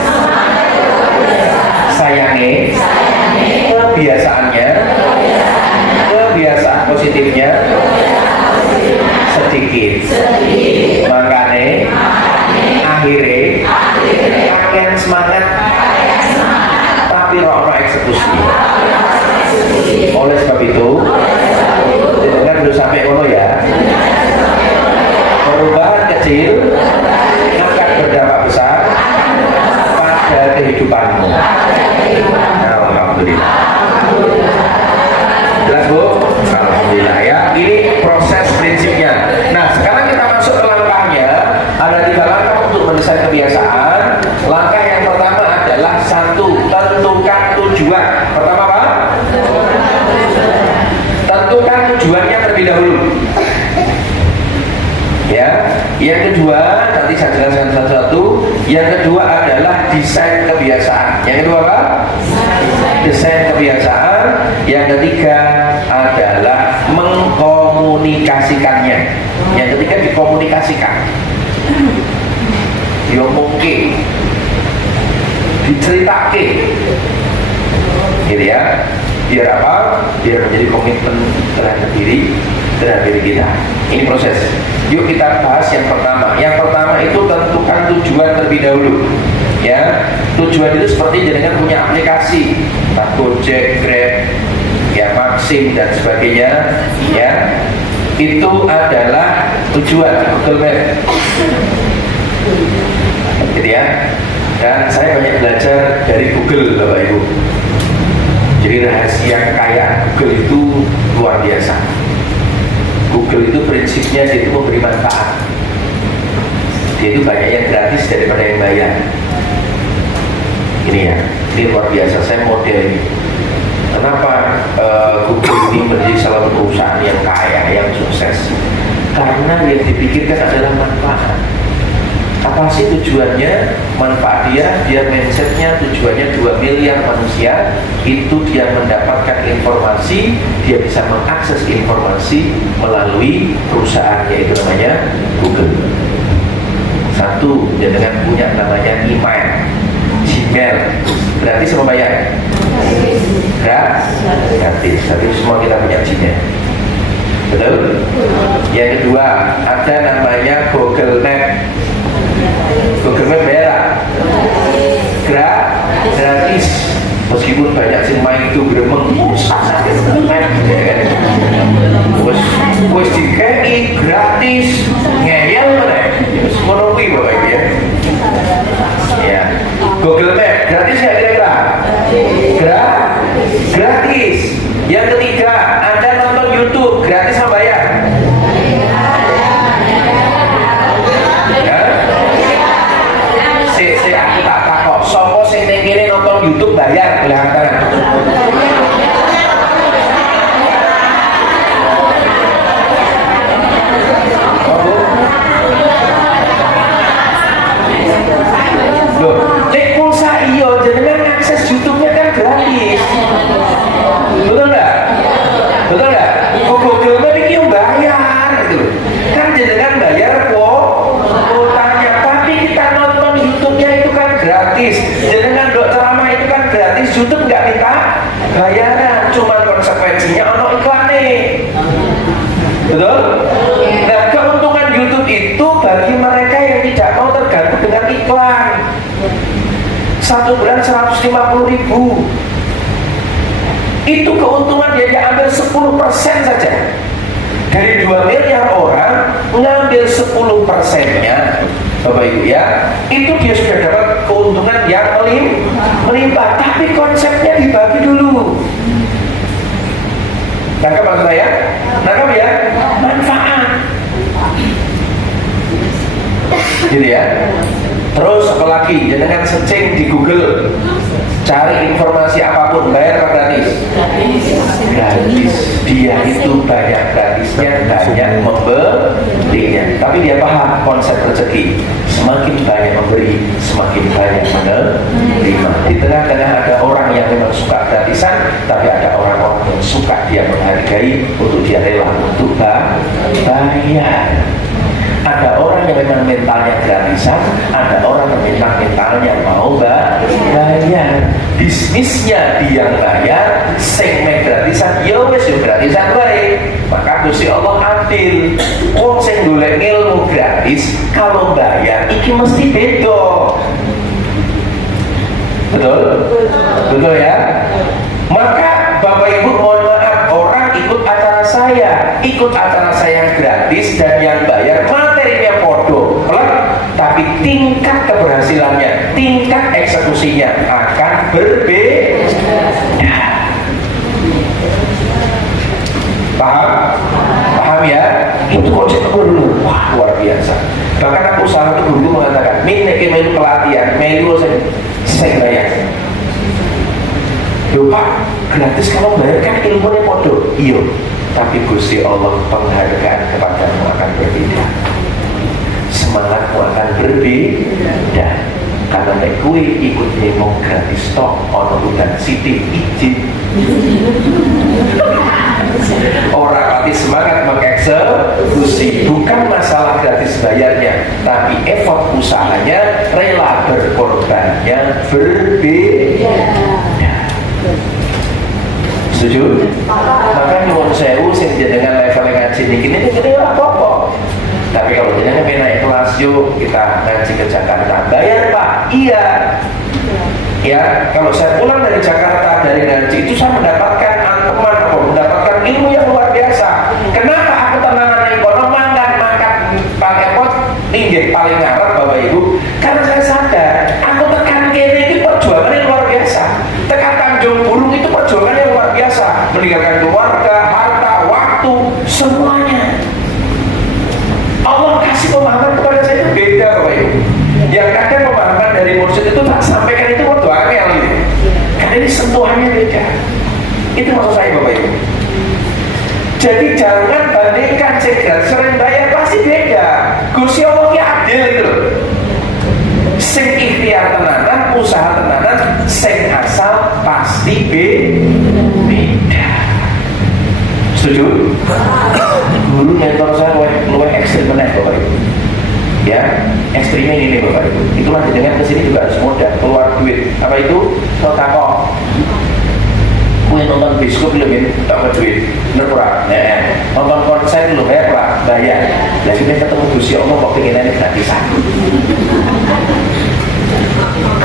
Sayangnya kebiasaannya, kebiasaan positifnya sedikit. Makanya akhirnya pakaian semangat tapi roh eksekusi. Oleh sebab itu, jangan dulu sampai kono ya. Perubahan kecil akan berdampak besar pada kehidupanmu. Alhamdulillah. Jelas Bu? Alhamdulillah ya. Ini proses prinsipnya. Nah, sekarang kita masuk ke langkahnya. Ada 3 langkah untuk mendesain kebiasaan. Langkah yang pertama adalah 1, tentukan tujuan. Pertama apa? Tentukan tujuannya terlebih dahulu. Ya. Yang kedua, nanti saya jelaskan satu-satu. Yang kedua adalah desain kebiasaan. Yang kedua apa? Desain kebiasaan. Yang ketiga adalah mengkomunikasikannya. Yang ketiga dikomunikasikan. Diomongke, diceritake, gitu ya. Biar apa? Biar menjadi komitmen terhadap diri kita. Ini proses. Yuk kita bahas yang pertama. Yang pertama itu tentukan tujuan terlebih dahulu. Ya, tujuan itu seperti jangan punya aplikasi, Gojek, Grab, ya Maxim dan sebagainya. Ya, itu adalah tujuan Google Map. Gitu ya. Dan saya banyak belajar dari Google, Bapak Ibu. Jadi rahasia kekayaan Google itu luar biasa. Google itu prinsipnya dia itu memberi manfaat. Dia itu banyak yang gratis daripada yang bayar. Ini ya, ini luar biasa. Saya model ini. Kenapa Google ini menjadi salah satu perusahaan yang kaya, yang sukses? Karena yang dipikirkan adalah manfaat. Apa sih tujuannya? Manfaat dia mindsetnya tujuannya 2 miliar manusia itu dia mendapatkan informasi, dia bisa mengakses informasi melalui perusahaan yaitu namanya Google. Satu, dia dengan punya namanya email, Gmail. Ngel. Gratis apa bayar? Gratis. Tapi semua kita punya jinnya. Betul? Yang kedua, ada namanya Google Map. Google Map bayar? Gratis. Meskipun banyak sing main itu gremeng, ya kan? Wes dikei gratis, ngeyel mana? Semua kuwi Bapak Ibu ya. Ya, Google Map gratis nggak kira-kira? Gratis. Yang ketiga, Anda nonton YouTube gratis apa bayar? Aku tak takok. Sopo sing ning kene nonton YouTube bayar oleh anggaran. Loh, cek pulsa iya, jenengan akses YouTube-nya kan gratis. Betul nggak? Betul nggak? Google Map ini yang bayar gitu. Kan jenengan bayar kuotanya, tapi kita nonton YouTube-nya itu kan gratis. Jenengan dok ceramah itu kan gratis, YouTube nggak minta bayaran, cuma konsekuensinya ono iklan nih. Betul? Nah, keuntungan YouTube itu bagi mereka yang tidak mau terganggu dengan iklan. 1 bulan 150.000. Itu keuntungan dia ambil 10% saja. Dari 2 miliar orang ngambil 10%-nya, Bapak Ibu ya, itu dia sudah dapat keuntungan yang melimpah. Tapi konsepnya dibagi dulu. Nangkap maksud saya? Nangkap ya? Manfaat. Gitu ya. Terus apalagi, jangan searching di Google, cari informasi apapun, bayar apa gratis? Gratis. Dia itu banyak gratisnya, banyak memberinya. Tapi dia paham konsep rezeki. Semakin banyak memberi, semakin banyak menerima. Di tengah-tengah ada orang yang memang suka gratisan, tapi ada orang-orang yang suka dia menghargai untuk dia rela untuk bayar. Ada orang yang memang mentalnya gratisan, ada orang yang memang mentalnya mau bayar. Bisnisnya dia bayar, sing gratisan, ya wes yo gratisan wae. Maka Gusti Allah adil. Wong sing golek ilmu gratis, kalau bayar iki mesti beda. Betul? Betul ya? Maka Bapak Ibu mohon maaf, orang ikut acara saya yang gratis dan yang bayar materinya podo, tapi tingkat keberhasilannya, tingkat eksekusinya akan berbeda. Paham ya? Itu konsep dulu, wah luar biasa. Bahkan aku usaha itu dulu mengatakan, melu pelatihan, melu saya bayar. Loh Pak, gratis kalau bayar kan ilmunya podo. Iya, tapi Gusti Allah penghargaan kepadamu akan berbeda, semangatmu akan berbeda. Karena nek kowe ikut ngomong gratis tok ono udan sithik izin. Orang pati semangat mengeksekusi, bukan masalah gratis bayarnya, tapi effort usahanya, rela berkorbannya berbeda. Setuju? Maka nyuwun sewu sing dengan level ngaji ini ora apa-apa. Tapi kalau jenengan pengen naik kelas, yuk kita ngaji ke Jakarta. Bayar Pak? Iya. Ya, kalau saya pulang dari Jakarta dari ngaji itu saya mendapatkan mendapatkan ilmu yang luar biasa. Kenapa aku tenanan ekonomi makan pakai pot ninggih paling ngarep Bapak Ibu? Karena saya sadar aku tekan kene itu perjuangannya luar biasa. Tekan Tanjung Burung itu perjuangannya luar biasa. Meninggalkan keluarga, harta, waktu, semuanya. Allah kasih pemahaman kepada saya itu beda Bapak Ibu. Yang kadang pemahaman dari mursyid itu tak sampaikan itu waktu angel gitu. Karena ini sentuhannya beda. Itu maksud saya Bapak Ibu. Jadi jangan bandingkan sering bayar pasti beda. Gusti Allah ki adil itu loh. Sing ikhtiar tenanan, usaha tenanan, sing asal pasti beda. Setuju? Guru mentor saya luwih ekstrim meneh Bapak Ibu. Ya, ekstrimnya ini nih Bapak Ibu. Itulah dengan kesini juga harus modal, keluar duit. Apa itu? Sodako. Kue nonton bioskop belum ya? Tak ada duit, bener pura. Nonton konser belum ya pura, bayar. Lagi kita ketemu Gusti Allah kok pengen ini gratisan.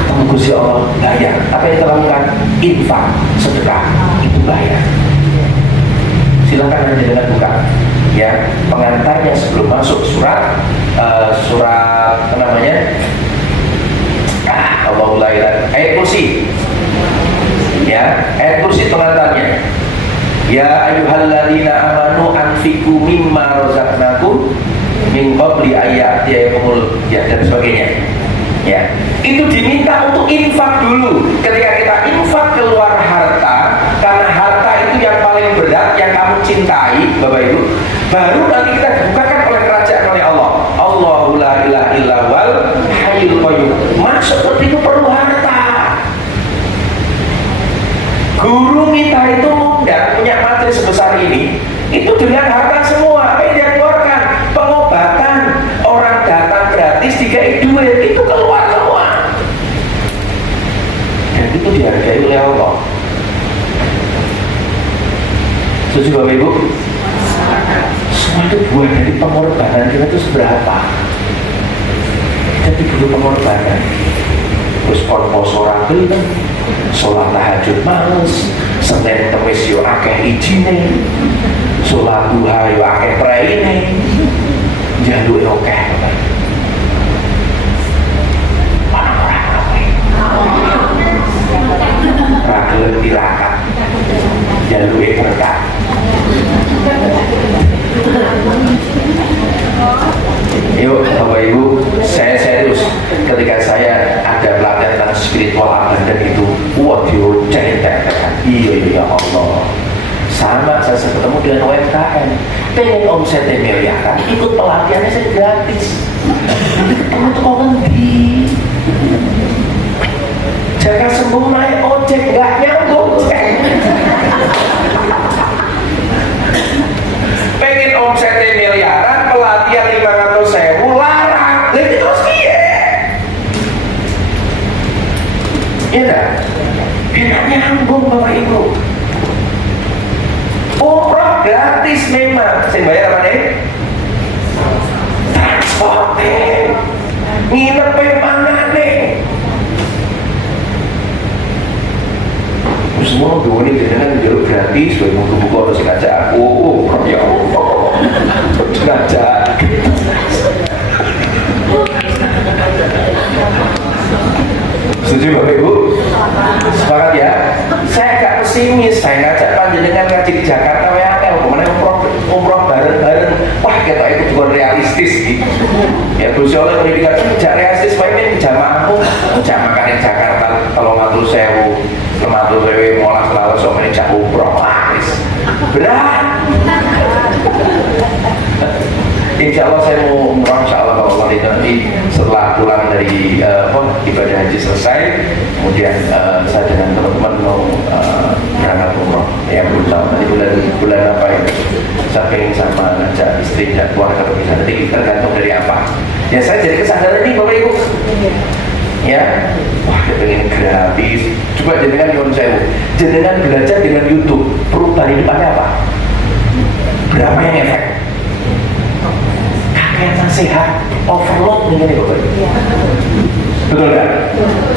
Ketemu Gusti Allah bayar. Apa yang kita lakukan? Infak, sedekah, itu bayar. Silakan Anda dengan buka. Ya, pengantarnya sebelum masuk surat apa namanya? Allahul la ilaha ayat kursi. Ya, ayat kursi pengantarnya. Ya ayyuhalladzina amanu anfiqu mimma razaqnakum min qabli ayati yaumul ya dan sebagainya. Ya, itu diminta untuk infak dulu. Ketika kita infak keluar harta, karena harta itu yang paling berat yang kamu cintai, Bapak Ibu, baru nanti kita dibukakan oleh kerajaan oleh Allah. Allahu la ilaha illa wal hayyul qayyum. Maksud itu perlu harta. Guru kita itu muda punya materi sebesar ini, itu dengan harta semua. Apa yang dia keluarkan? Pengobatan, orang datang gratis, dikai duit, itu keluar semua. Dan itu dihargai oleh Allah. Setuju Bapak Ibu? Semua itu buat dari pengorbanan kita itu seberapa? Kita butuh pengorbanan. Terus poso ragil kan, sholat tahajud males, Senin Kemis yo akeh ijine, sholat duha yo akeh praine, njaluk akeh. Mana orang apa? Ragil tirakat, njaluk berkah. Yuk Bapak Ibu, saya serius ketika saya ada pelatihan tentang spiritual abandon itu, waduh cerita iya Allah. Sama saya ketemu dengan UMKM, pengen omsetnya miliaran, ikut pelatihannya saya gratis. Ketemu tuh kok ngendi? Jaga sembuh naik ojek nggak nyambung. Pengen omsetnya miliaran, pelatihan 500.000 larang, lebih terus piye? Iya tak? Enak nyambung Bapak Ibu. Umroh gratis memang, saya bayar apa nih? Transporting, nginep mana nih? Semua gue ini dengan jalur gratis, gue mau buka atau sengaja aku, ya Allah, sengaja. Setuju Bapak Ibu? Sepakat ya? Saya agak pesimis, saya ngajak panjenengan ngaji di Jakarta WAL, kemudian umroh bareng-bareng, wah kita itu bukan realistis gitu. Ya Gusti Allah pendidikan itu tidak realistis, Pak ini jamaahmu, jamaah makan di Jakarta, kalau ngatur sewu, lematur sewu, molas lalu sama ini jauh umroh, berat. Insya Allah saya mau umroh, insya Allah kalau Allah nanti setelah pulang dari ibadah haji selesai, kemudian saya dengan teman-teman mau berangkat umroh. Ya belum tahu nanti bulan apa ya. Saya pengen sama ngajak istri dan keluarga bisa, nanti tergantung dari apa. Ya saya jadi kesadaran ini Bapak Ibu. Ya, wah dia pengen gratis. Coba jenengan nyuwun sewu, jenengan belajar dengan YouTube, perubahan hidupannya apa? Berapa yang efek? Kakek nasihat, overload nih Bapak Ibu. Betul nggak?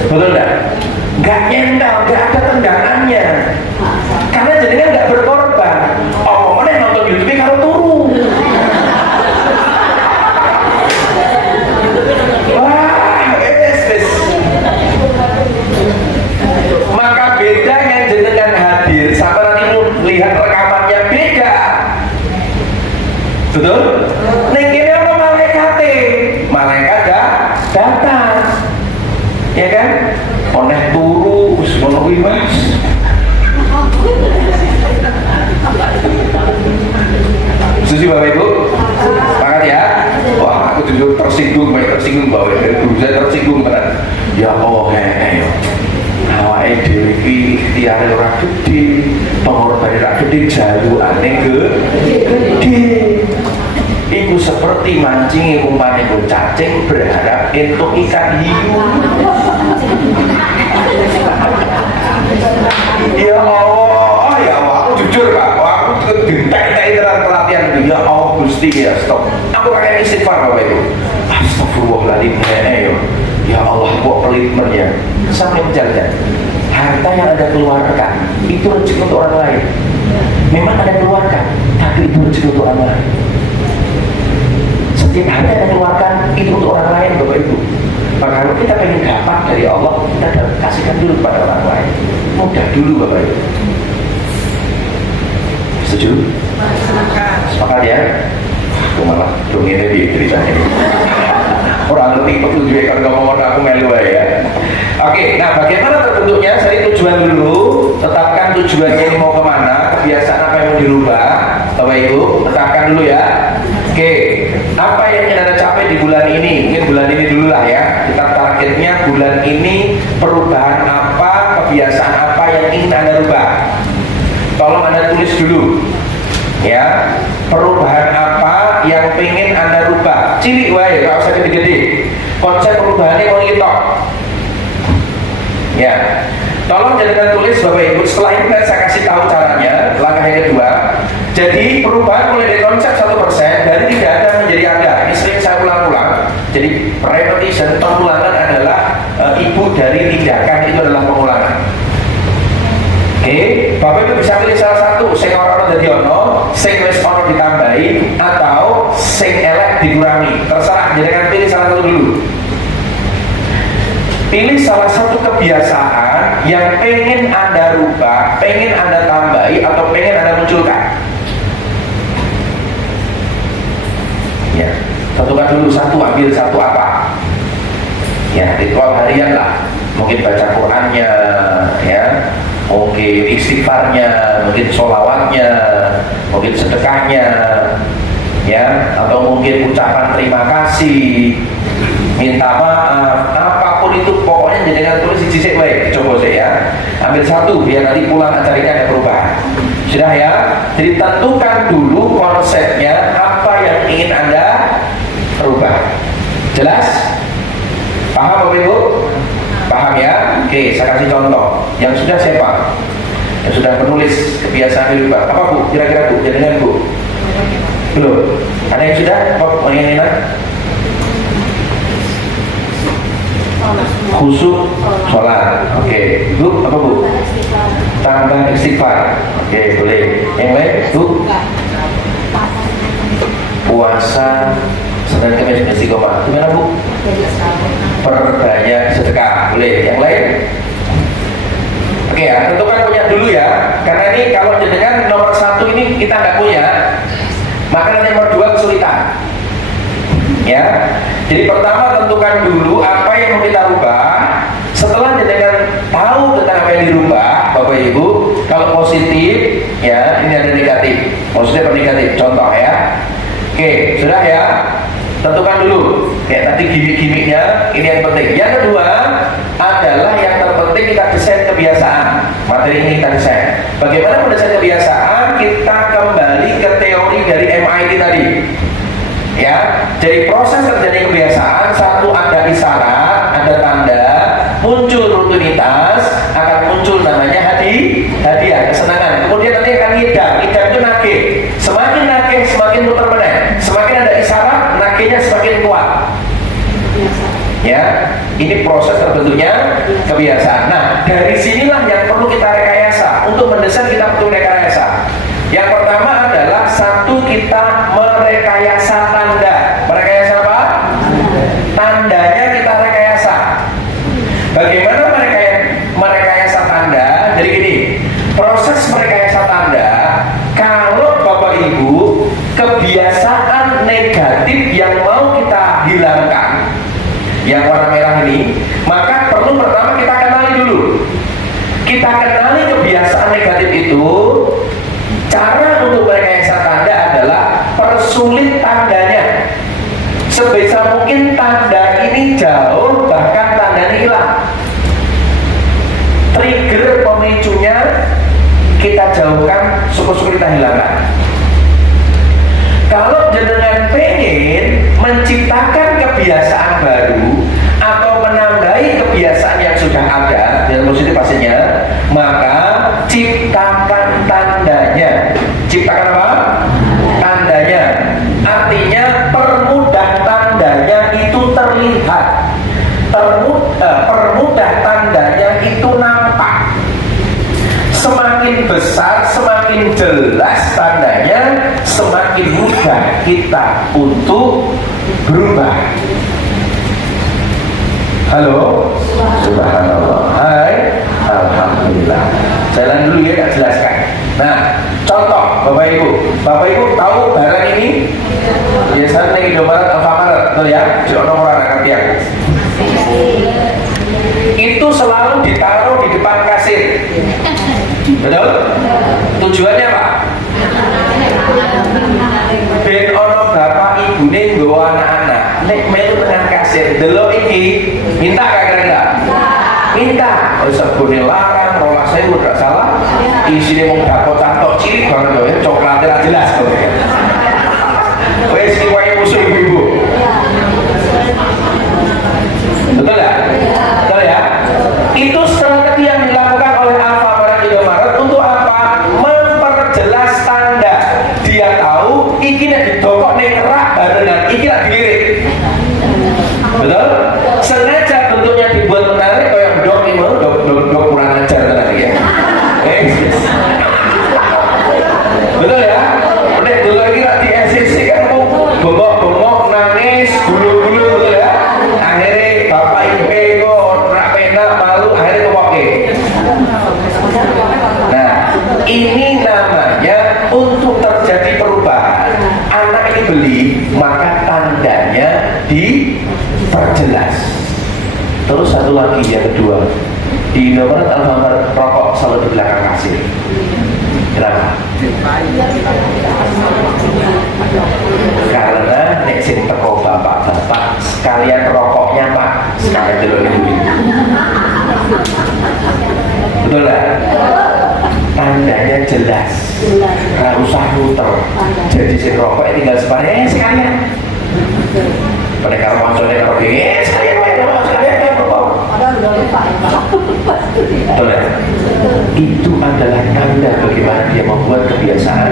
Betul nggak? Nggak nyental, nggak ada tendangannya. Karena jenengan nggak berkorban. Omongannya nonton YouTube kalau turu. Maka bedanya jenengan hadir sama nanti lihat rekamannya beda. Betul? Ning kene ana malaikat datang. Ya kan? Oneh turu wis ngono kuwi Mas. Setuju Bapak Ibu? Sepakat ya? Wah, aku jujur tersinggung bahwa saya tersinggung benar. Ya Allah, awake dhewe iki ikhtiare ora gedhe, pengorbanane ora gedhe, jalukane gede. Iku seperti mancing umpan iku cacing berharap entuk ikan hiu. Ya Allah, ya Allah, aku jujur Pak, aku ditek-tek dalam pelatihan itu. Ya Allah Gusti ya stop. Aku pakai istighfar Bapak Ibu. Astagfirullahaladzim. Ya Allah kok pelit ya. Sampai jalan. Harta yang Anda keluarkan itu rezeki untuk orang lain. Memang Anda keluarkan, tapi itu rezeki untuk orang lain. Setiap harta yang Anda keluarkan itu untuk orang lain Bapak Ibu. Maka kalau kita ingin dapat dari Allah, kita kasihkan dulu kepada orang lain. Mudah dulu Bapak Ibu. Setuju? Sepakat ya? Aku malah dong ini di ceritanya. Orang lebih petunjuk kalau ngomong aku melu ya. Oke, nah bagaimana terbentuknya? Saya tujuan dulu, tetapkan tujuannya ini mau kemana, kebiasaan apa yang mau dirubah, Bapak Ibu, tetapkan dulu ya. Oke, apa yang ingin Anda capai di bulan ini? Mungkin bulan ini dulu lah ya. Kita targetnya bulan ini perubahan apa, kebiasaan apa yang ingin Anda rubah. Tolong Anda tulis dulu, ya. Perubahan apa yang pengen Anda rubah? Cilik wae, nggak usah gede-gede. Konsep perubahannya mau ngitok. Ya, tolong jangan tulis Bapak Ibu. Setelah ini saya kasih tahu caranya. Langkah yang kedua. Jadi perubahan mulai dari konsep 1% dari tidak ada menjadi ada. Ini sering saya ulang-ulang. Jadi repetition, pengulangan adalah ibu dari tindakan, itu adalah pengulangan. Oke, Bapak Ibu bisa pilih salah satu. Sing ora dadi ono, sing wis ono ditambahi, atau sing elek dikurangi. Terserah, jangan pilih salah satu dulu. Pilih salah satu kebiasaan yang pengen Anda rubah, pengen Anda tambahi, atau pengen Anda munculkan. Ya, tentukan dulu satu, ambil satu apa? Ya, ritual harian lah. Mungkin baca Qurannya, ya, mungkin istighfarnya, mungkin sholawatnya, mungkin sedekahnya, ya, atau mungkin ucapan terima kasih, minta maaf, apapun itu pokoknya jangan tulis sisi baik. Coba saya ya, ambil satu biar nanti pulang acaranya ada perubahan. Sudah ya, jadi tentukan dulu konsepnya apa yang ingin Anda rubah. Jelas? Paham Bapak Ibu? Paham ya? Oke, saya kasih contoh. Yang sudah siapa? Yang sudah menulis kebiasaan dirubah. Apa Bu? Kira-kira Bu? Jaringan Bu? Belum? Ada yang sudah? Apa? Menginginkan? Khusyuk sholat. Oke, Bu, apa Bu? Tambah istighfar. Oke, boleh. Yang lain, Bu? Puasa Senin Kamis istiqomah. Gimana Bu? Perbanyak sedekah. Boleh. Yang lain? Oke ya, tentukan punya dulu ya. Karena ini kalau jenengan nomor satu ini kita nggak punya, maka nanti nomor dua kesulitan. Ya, jadi pertama tentukan dulu apa yang mau kita rubah. Setelah jenengan tahu tentang apa yang dirubah, Bapak Ibu, kalau positif, ya ini ada negatif. Positif atau negatif? Contoh ya. Oke, sudah ya. Tentukan dulu. Kayak tadi gimmick-gimmicknya, ini yang penting. Yang kedua adalah yang terpenting kita desain kebiasaan. Materi ini kita desain. Bagaimana mendesain kebiasaan? Kita kembali ke teori dari MIT tadi. Ya, jadi proses terjadi kebiasaan, satu ada isyarat, ada tanda, muncul rutinitas, akan muncul namanya hadiah, kesenangan. Kemudian nanti akan ngidam itu nagih. Semakin nagih, semakin muter meneh. Semakin ada isyarat, nagihnya semakin kuat. Ya, ini proses terbentuknya kebiasaan. Nah, dari sinilah yang perlu kita rekayasa. Untuk mendesain kita perlu rekayasa. Yang pertama adalah satu, kita merekayasa tanda. Merekayasa apa? Tandanya kita rekayasa. Bagaimana merekayasa tanda? Jadi gini, proses merekayasa tanda, kalau Bapak Ibu kebiasaan negatif yang mau kita hilangkan, yang warna merah ini, maka perlu pertama kita kenali dulu. Kita kenali kebiasaan negatif itu. Cara untuk merekayasa tanda adalah persulit tandanya. Sebisa mungkin tanda ini jauh, bahkan tanda ini hilang. Trigger pemicunya kita jauhkan, syukur-syukur kita hilangkan. Kalau jenengan pengen menciptakan kebiasaan baru atau menambahi kebiasaan yang sudah ada, yang positif pastinya, maka ciptakan tandanya. Ciptakan apa? Tandanya. Artinya permudah tandanya itu terlihat. Permudah tandanya itu nampak. Semakin besar, semakin jelas tandanya, semakin mudah kita untuk berubah. Halo? Subhanallah. Hai. Alhamdulillah. Jalan dulu ya, tak jelaskan. Nah, contoh Bapak Ibu. Bapak Ibu tahu barang ini? Biasanya di Indomaret, Alfamaret, betul ya? Di orang-orang ya. Itu selalu ditaruh di depan kasir. Betul? Tujuannya apa? Ben ono bapak ibune nggawa anak-anak nek melu tenan kasir delok iki minta kagak minta sebune larang rolas saya udah salah isine mung dakotan tok cilik banget ya coklatnya ra jelas kok wis iki wae musuh ibu-ibu betul ya? Betul ya? Itu strategi yang dilakukan oleh Alfamaret Indomaret untuk apa? Memperjelas tanda. Dia tahu iki nek didokok ning rak barengan iki lak dilirik. Betul? Sengaja bentuknya dibuat menarik kayak dok ini mau dok kurang ajar tadi ya. Betul ya? Nek dulu lagi lak di SCC kan bongok-bongok nangis bulu-bulu betul ya? Akhirnya bapak ibu kok rak penak malu akhirnya kewoke. Nah, ini namanya untuk terjadi perubahan. Anak ini beli, maka tandanya diperjelas. Terus satu lagi yang kedua, di Indomaret Alfamaret rokok selalu di belakang kasir. Kenapa? Karena nek sing teko bapak-bapak sekalian rokoknya Pak, sekalian delok ibu. Betul lah? Tandanya jelas. Nggak usah muter. Jadi sing rokok tinggal sekalian. Pada kalau mancone karo sekalian rokok. Betul ya? Itu adalah tanda bagaimana dia membuat kebiasaan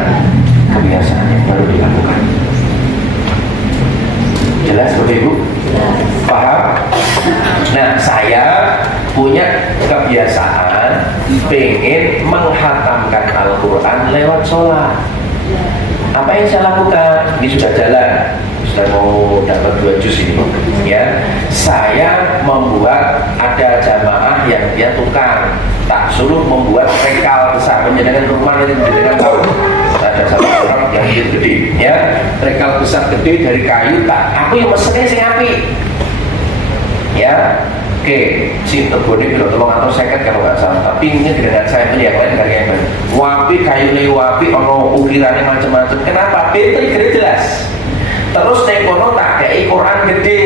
yang baru dilakukan. Jelas Bapak Ibu? Paham? Nah, saya punya kebiasaan pengen menghatamkan Al-Quran lewat sholat. Apa yang saya lakukan? Ini sudah jalan, sudah mau dapat 2 juz ini ya. Saya membuat ada jamaah yang dia tukang, tak suruh membuat rekal besar, menjadikan rumah itu menjadikan tahu. Ada satu orang yang gede ya, rekal besar gede dari kayu, tak aku yang mesennya sing apik ya. Oke, si terbone kilo tolong atau seket kalau nggak salah. Tapi ini dengan saya ini yang lain dari yang lain. Wapi kayu nih wapi, ono ukirannya macam-macam. Kenapa? Betul gede jelas. Terus nekono tak kayak Quran gede,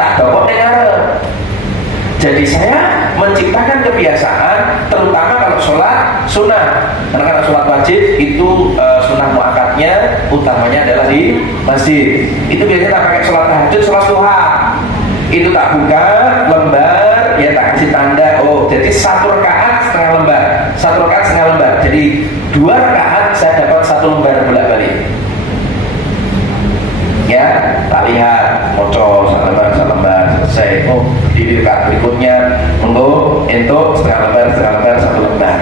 tak bawa dengar. Jadi saya menciptakan kebiasaan, terutama kalau sholat sunnah. Karena kalau sholat wajib itu sunnah muakkadnya utamanya adalah di masjid. Itu biasanya tak pakai sholat tahajud, sholat duha. Itu tak buka lembar, ya tak kasih tanda. Oh, jadi 1 rakaat setengah lembar, 1 rakaat setengah lembar. Jadi 2 rakaat saya dapat 1 lembar bolak-balik. Ya, tak lihat, moco 1 lembar selesai. Oh, di rakaat berikutnya untuk setengah lembar 1 lembar.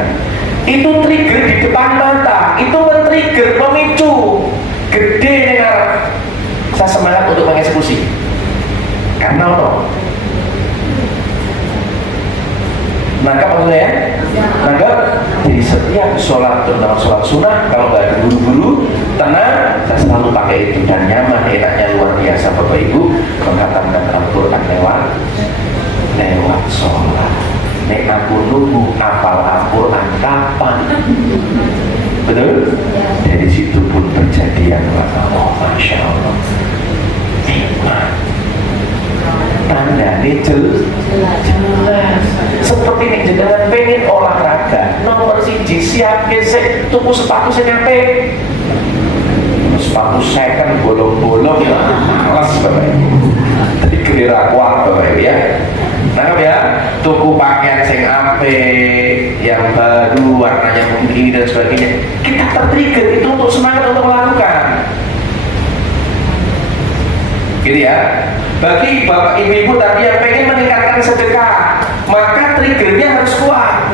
Itu trigger di depan mata, itu men-trigger, memicu gede dengar. Saya semangat untuk mengeksekusi. Karena nangkap maksudnya ya? Nangkap? Jadi setiap sholat, terutama sholat sunnah, kalau nggak ada buru-buru, tenang, saya selalu pakai itu dan nyaman, enaknya luar biasa Bapak Ibu menghatamkan Al-Quran lewat sholat. Nek aku nunggu hafal Al-Quran kapan? Betul? Dari situ pun terjadi yang Masya Allah. Nikmat. Tanda ini jelas. Seperti ini jangan pengen olahraga nomor 1 siap gesek tuku sepatu senyapek sepatu second bolong-bolong ya malas Bapak Ibu. Jadi gelera kuat Bapak Ibu ya. Nangkep ya, tuku pakaian sing apik, yang baru, warnanya mungkin ini dan sebagainya. Kita tertrigger itu untuk semangat untuk melakukan. Gitu ya. Bagi bapak ibu-ibu tadi yang pengen meningkatkan sedekah, maka triggernya harus kuat.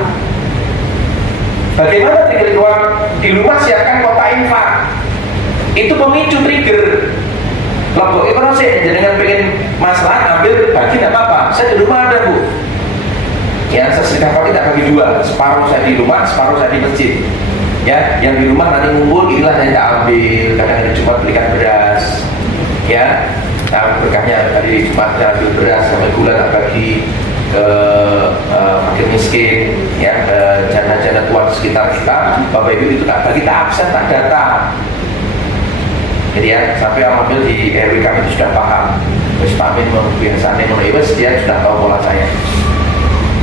Bagaimana trigger kuat? Di rumah siapkan kotak infak. Itu pemicu trigger. Loh, itu sih dengan pengen masalah ambil bagi tidak apa-apa. Saya di rumah ada Bu. Ya, saya sedekah pagi tak bagi dua. Separuh saya di rumah, separuh saya di masjid. Ya, yang di rumah nanti ngumpul, inilah yang tak ambil. Kadang hari Jumat belikan beras. Ya, nah berkahnya hari Jumat ambil beras sampai gula tak bagi ke fakir miskin, ya, janda-janda tua di sekitar kita. Bapak Ibu itu tak bagi, tak absen, tak datang. Jadi ya, sampai alhamdulillah di RW kami itu sudah paham. Terus pamit biasanya menurut dia sudah tahu pola saya.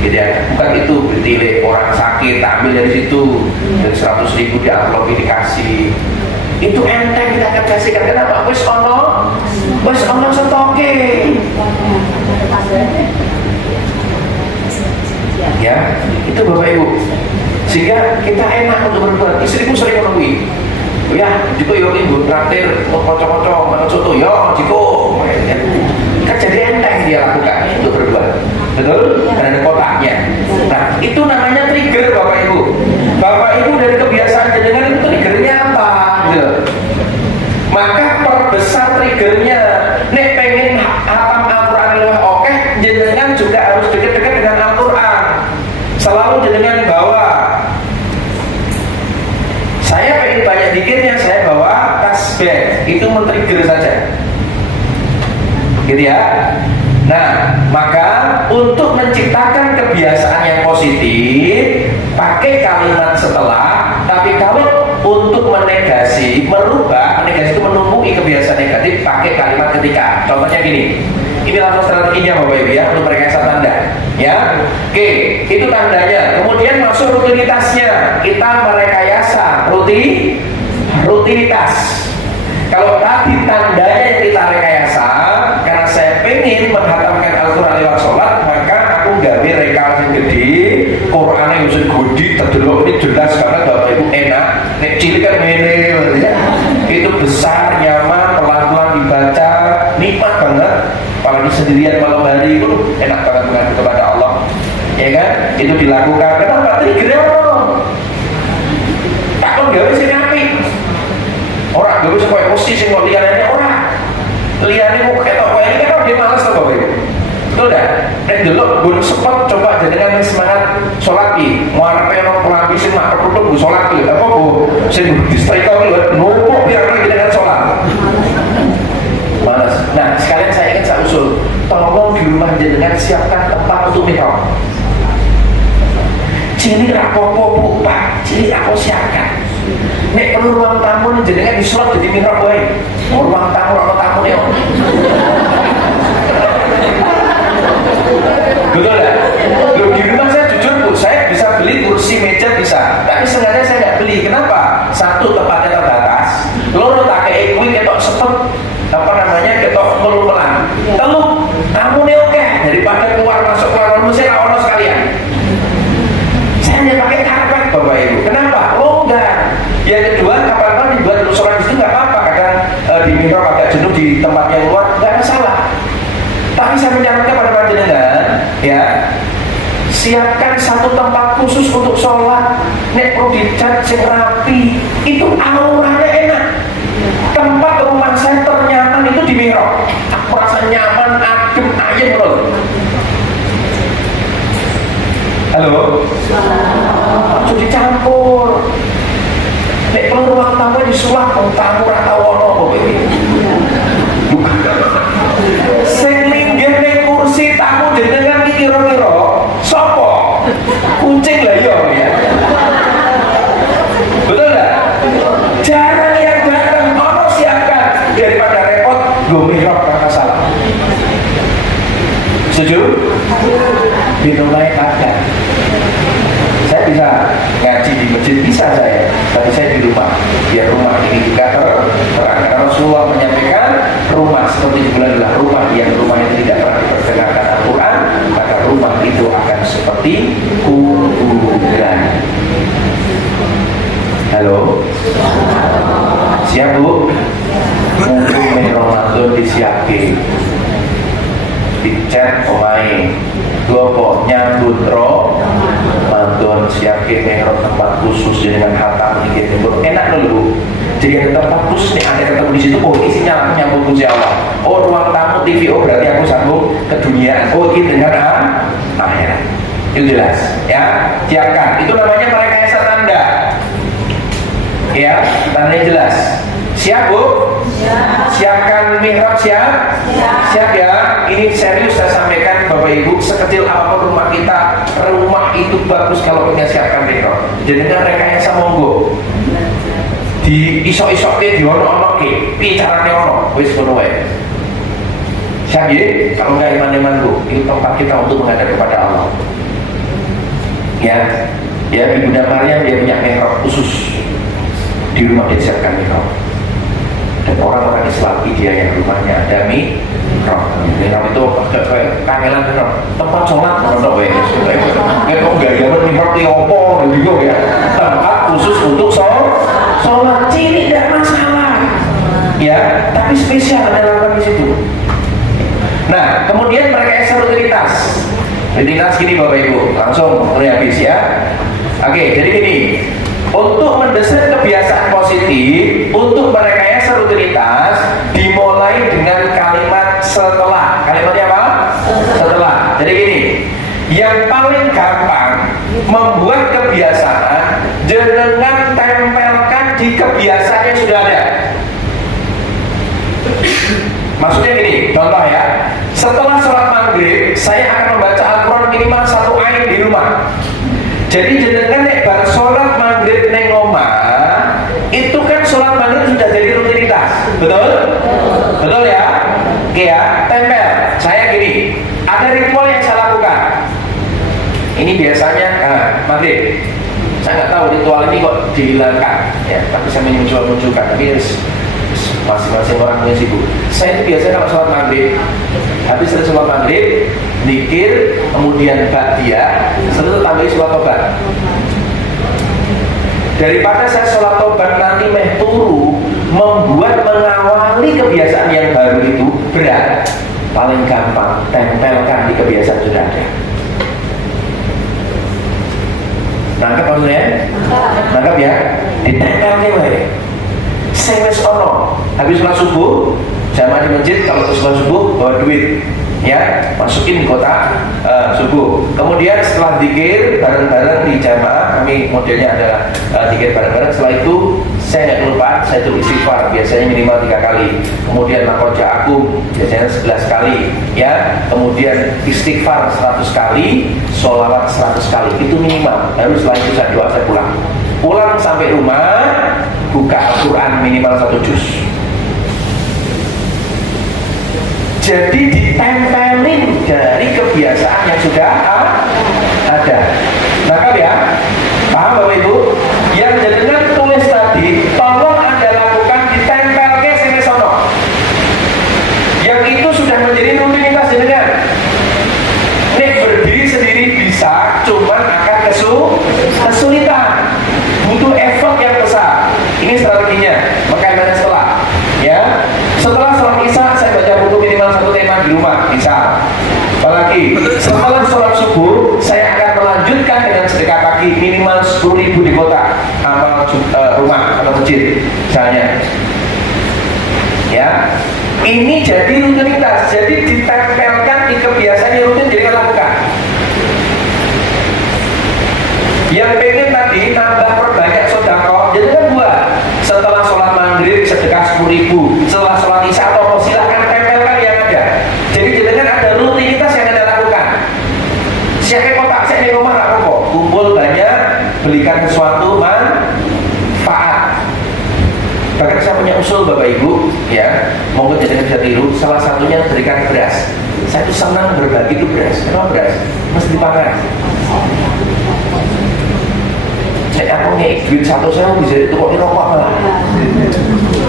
Jadi ya, bukan itu bertilek orang sakit, ambil dari situ, dari 100.000 di amplop dikasih. Itu enteng kita akan kasihkan. Kenapa? Wes ono stoke. Ya, itu Bapak Ibu. Sehingga kita enak untuk berbuat. Istriku sering menunggu. Ya, jika yo ibu traktir kocok-kocok mana soto yo jiko kan jadi enteng dia lakukan untuk berbuat, betul? Karena ada kotaknya. Nah, itu namanya trigger Bapak Ibu. Bapak Ibu dari kebiasaan jenengan itu triggernya apa? Gitu. Maka perbesar triggernya. Nek pengen hafal Al-Quran oke, jenengan juga harus dekat-dekat dengan Al-Quran. Selalu jenengan bawa. Saya pengen banyak dikirnya, saya bawa tasbih, itu men-trigger saja. Gitu ya. Nah, maka untuk menciptakan kebiasaan yang positif, pakai kalimat setelah. Tapi kalau untuk menegasi, merubah, menegasi itu menumbuhi kebiasaan negatif, pakai kalimat ketika. Contohnya gini. Ini langsung strateginya Bapak Ibu ya, untuk merekayasa tanda. Ya, oke, itu tandanya. Kemudian masuk rutinitasnya. Kita merekayasa rutinitas. Kalau tadi tandanya yang kita rekayasa, karena saya pengen menghatamkan Al-Quran lewat sholat, maka aku gawe rekayasa yang gede, Qurannya yang gede, terdelok ini jelas karena Bapak Ibu enak. Nek cilik kan mene, ya. Itu besar, nyaman, pelan-pelan dibaca, nikmat banget. Apalagi sendirian malam hari itu enak banget mengadu kepada Allah, ya kan? Itu dilakukan. Kenapa? Triggernya orang. Takut gawe sing apik. Orang gawe supaya posisi sing liane orang. Liane mau ketok kowe ini kan dia malas to Bapak Ibu. Betul dah. Nek delok gun sepet coba jenengan semangat salat iki. Mau arepe ono pelambi sing mak perlu salat iki. Apa Bu? Sing distrika lho numpuk biar jenengan salat. Malas. Nah, sekalian saya ingin saya usul, tolong di rumah jenengan siapkan tempat untuk mihrab. Cilik rapopo Bu, Pak. Cilik aku siapkan. Nek perlu ruang tamu nih jenengan dislot jadi mihrab wae. Ruang tamu ono tamune. Betul enggak? Loh, di rumah saya jujur Bu, saya bisa beli kursi meja bisa, tapi sengaja saya nggak beli. Kenapa? Satu, tempatnya terbatas. Loro tak kayak kuwi ketok sepet ketok melumelan. Telu, kamu nih oke daripada keluar masuk saya ono sekalian. Saya hanya pakai karpet Bapak Ibu. Kenapa? Longgar. Yang kedua, kapan-kapan dibuat untuk sholat itu nggak apa-apa. Kadang di mihrab agak jenuh di tempat yang luar, nggak masalah. Tapi saya menyarankan pada panjenengan, ya, siapkan satu tempat khusus untuk sholat. Nek perlu dicat sing rapi, itu auranya enak. Tempat rumah saya ternyaman itu di mihrab. Aku rasa nyaman, adem, ayem loh. Halo? Langsung dicampur. Nek perlu ruang tamu disulap, tamu rata wono kok ini. Sing linggih ning kursi tamu jenengan iki kira-kira sapa? Kucing lah ya. Betul enggak? Jarang yang datang, ono siapkan daripada repot go mihrab karena salah. Setuju? Dimulai ada. Saya bisa ngaji di masjid, bisa saya, tapi saya di rumah. Biar rumah ini juga terang. seperti di bulan adalah rumah yang rumahnya tidak pernah diperdengarkan Al-Quran, maka rumah itu akan seperti kuburan. Halo, siap Bu? Mungkin Ramadan disiapkan di chat pemain gopo nyambut Ramadan siapkan merok tempat khusus dengan hatam enak dulu Bu. Jadi ada tempat khusus nih, ada ketemu di situ. Oh isinya aku nyambung Gusti Allah. Oh ruang tamu TV, oh berarti aku sambung ke dunia. Oh ini dengan akhirat. Itu jelas ya. Siapkan. Itu namanya merekayasa tanda. Ya, tandanya jelas. Siap Bu? Siap. Siapkan mihrab, siap? Siap ya. Ini serius saya sampaikan Bapak Ibu. Sekecil apapun rumah kita, rumah itu bagus kalau kita siapkan mihrab. Jadi dengan rekayasa monggo. Di isok-isok ke di ono-ono ke piye carane ono wis ngono wae. Siap ya? Kalau enggak iman-iman Bu, ini tempat kita untuk menghadap kepada Allah. Ya. Ya Ibunda Maryam dia punya mihrab khusus. Di rumah dia siapkan mihrab. Dan orang-orang Islam dia yang rumahnya ada mihrab. Mihrab itu kayak kangelan mihrab. Tempat sholat ono wae. Kayak kok gaya mihrab ki opo gitu ya. Tempat khusus untuk sholat cilik tidak masalah, ya, tapi spesial ada lakukan di situ. Nah, kemudian mereka rutinitas. Rutinitas gini Bapak Ibu, langsung mulai habis ya. Oke, jadi gini, untuk mendesain kebiasaan positif, untuk merekayasa rutinitas, dimulai dengan kalimat setelah. Kalimatnya apa? Setelah. Jadi gini, yang paling gampang membuat kebiasaan dengan tempelkan di kebiasaan yang sudah ada. Maksudnya gini, contoh ya. Setelah sholat maghrib, saya akan membaca Al-Quran minimal 1 ayat di rumah. Jadi jenengan nek bar sholat maghrib neng omah, itu kan sholat maghrib sudah jadi rutinitas, betul? Betul ya? Oke ya, tempel. Saya gini, ada ritual yang saya lakukan. Ini biasanya maghrib. Saya nggak tahu ritual ini kok dihilangkan, ya. Tapi saya munculkan. Tapi masing-masing orang punya sibuk. Saya itu biasanya kalau sholat maghrib, habis selesai sholat maghrib, zikir, kemudian ba'diyah, setelah tambahin sholat tobat. Daripada saya sholat tobat nanti meh turu, membuat mengawali kebiasaan yang baru itu berat. Paling gampang tempelkan di kebiasaan sudah ada. Nangkep maksudnya? Nangkep ya? Ditempelnya wae. Sing wis ono. Habis sholat subuh, jamaah di masjid kalau ke sholat subuh bawa duit, ya, masukin kotak subuh. Kemudian setelah zikir bareng-bareng di jamaah, kami modelnya adalah zikir bareng-bareng. Setelah itu saya nggak lupa, saya tulis istighfar biasanya minimal 3 kali. Kemudian lakoja agung biasanya 11 kali, ya. Kemudian istighfar 100 kali, sholawat 100 kali. Itu minimal. Lalu setelah itu saya doa, saya pulang. Pulang sampai rumah, buka Al-Quran minimal 1 juz. Jadi ditempelin dari kebiasaan yang sudah ada. Nangkap ya? Paham Bapak Ibu? Yang jenengan tulis tadi, tolong Anda lakukan ditempelke sini sono. Yang itu sudah menjadi rutinitas jenengan. Nek berdiri sendiri bisa, cuman akan kesulitan. Butuh effort yang besar. Ini strateginya. Makanya setelah, ya, setelah sholat isya saya baca buku minimal 1 tema di rumah, bisa. Apalagi setelah sholat subuh saya akan melanjutkan dengan sedekah pagi minimal 10.000 di kota amal rumah atau masjid misalnya. Ya, ini jadi rutinitas. Jadi ditempelkan di kebiasaan yang rutin jadi lakukan. Yang pengen tadi nambah perbanyak sedekah, jadi kan buat setelah sholat maghrib sedekah 10.000, setelah sholat isya atau silahkan tempelkan yang ada. Jadi jenengan ada rutinitas yang Anda lakukan. Siapa kotak saya di rumah nggak kok kumpul banyak, belikan sesuatu manfaat. Bahkan saya punya usul Bapak Ibu, ya, monggo jenengan bisa tiru. Salah satunya berikan beras. Saya tuh senang berbagi itu beras. Kenapa beras? Mesti dipakai. Saya aku nih duit 100.000 bisa itu kok rokok malah.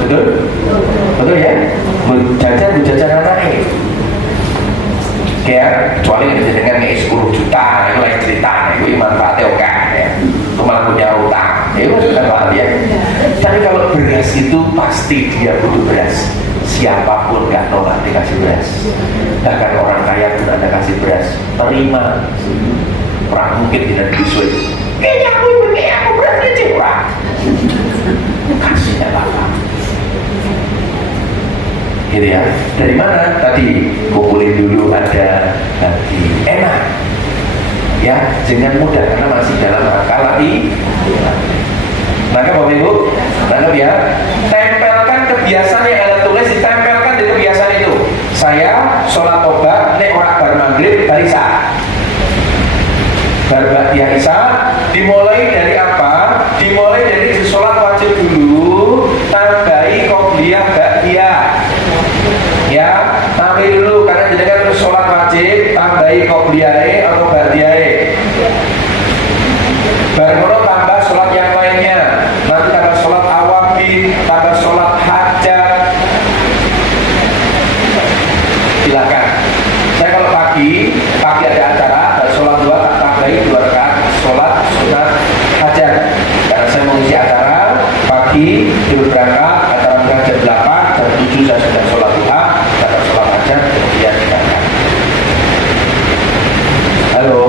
Betul? Betul ya? Jajan anaknya. Kayak kecuali dengan nih 10 juta itu lain cerita, itu manfaatnya oke ya. Itu malah punya utang. Itu sudah hal ya. Tapi kalau beras itu pasti dia butuh beras. Siapapun nggak nolak dikasih beras. Bahkan orang kaya pun ada kasih beras. Terima. Orang mungkin tidak disuai. Ini aku berasnya curang. Kasihnya bapak. Gitu ya. Dari mana? Tadi kumpulin dulu ada hati enak. Ya, dengan mudah karena masih dalam rangka lagi. Maka Bapak Ibu, nangkep ya. Tempelkan kebiasaan yang Anda tulis, ditempelkan di kebiasaan itu. Saya sholat tobat, nek ora bar maghrib barisa. Bar ba'diyah isya dimulai dari apa? Dimulai dari sholat wajib dulu, tambahi qobliyah ba'diyah. Ya, tambahi dulu karena jenengan sholat wajib, tambahi qobliyah atau ba'diyah. Baru tambah sholat yang lainnya. Nanti tambah sholat awabin, tambah sholat hajat. Silakan. Saya kalau pagi ada acara, sholat 2 tak tambahi 2 rakaat sholat sunat hajat. Karena saya mengisi acara pagi, tidur berangkat, acara mulai jam 8, jam 7 saya sudah sholat duha, dapat sholat hajat, kemudian berangkat. Halo.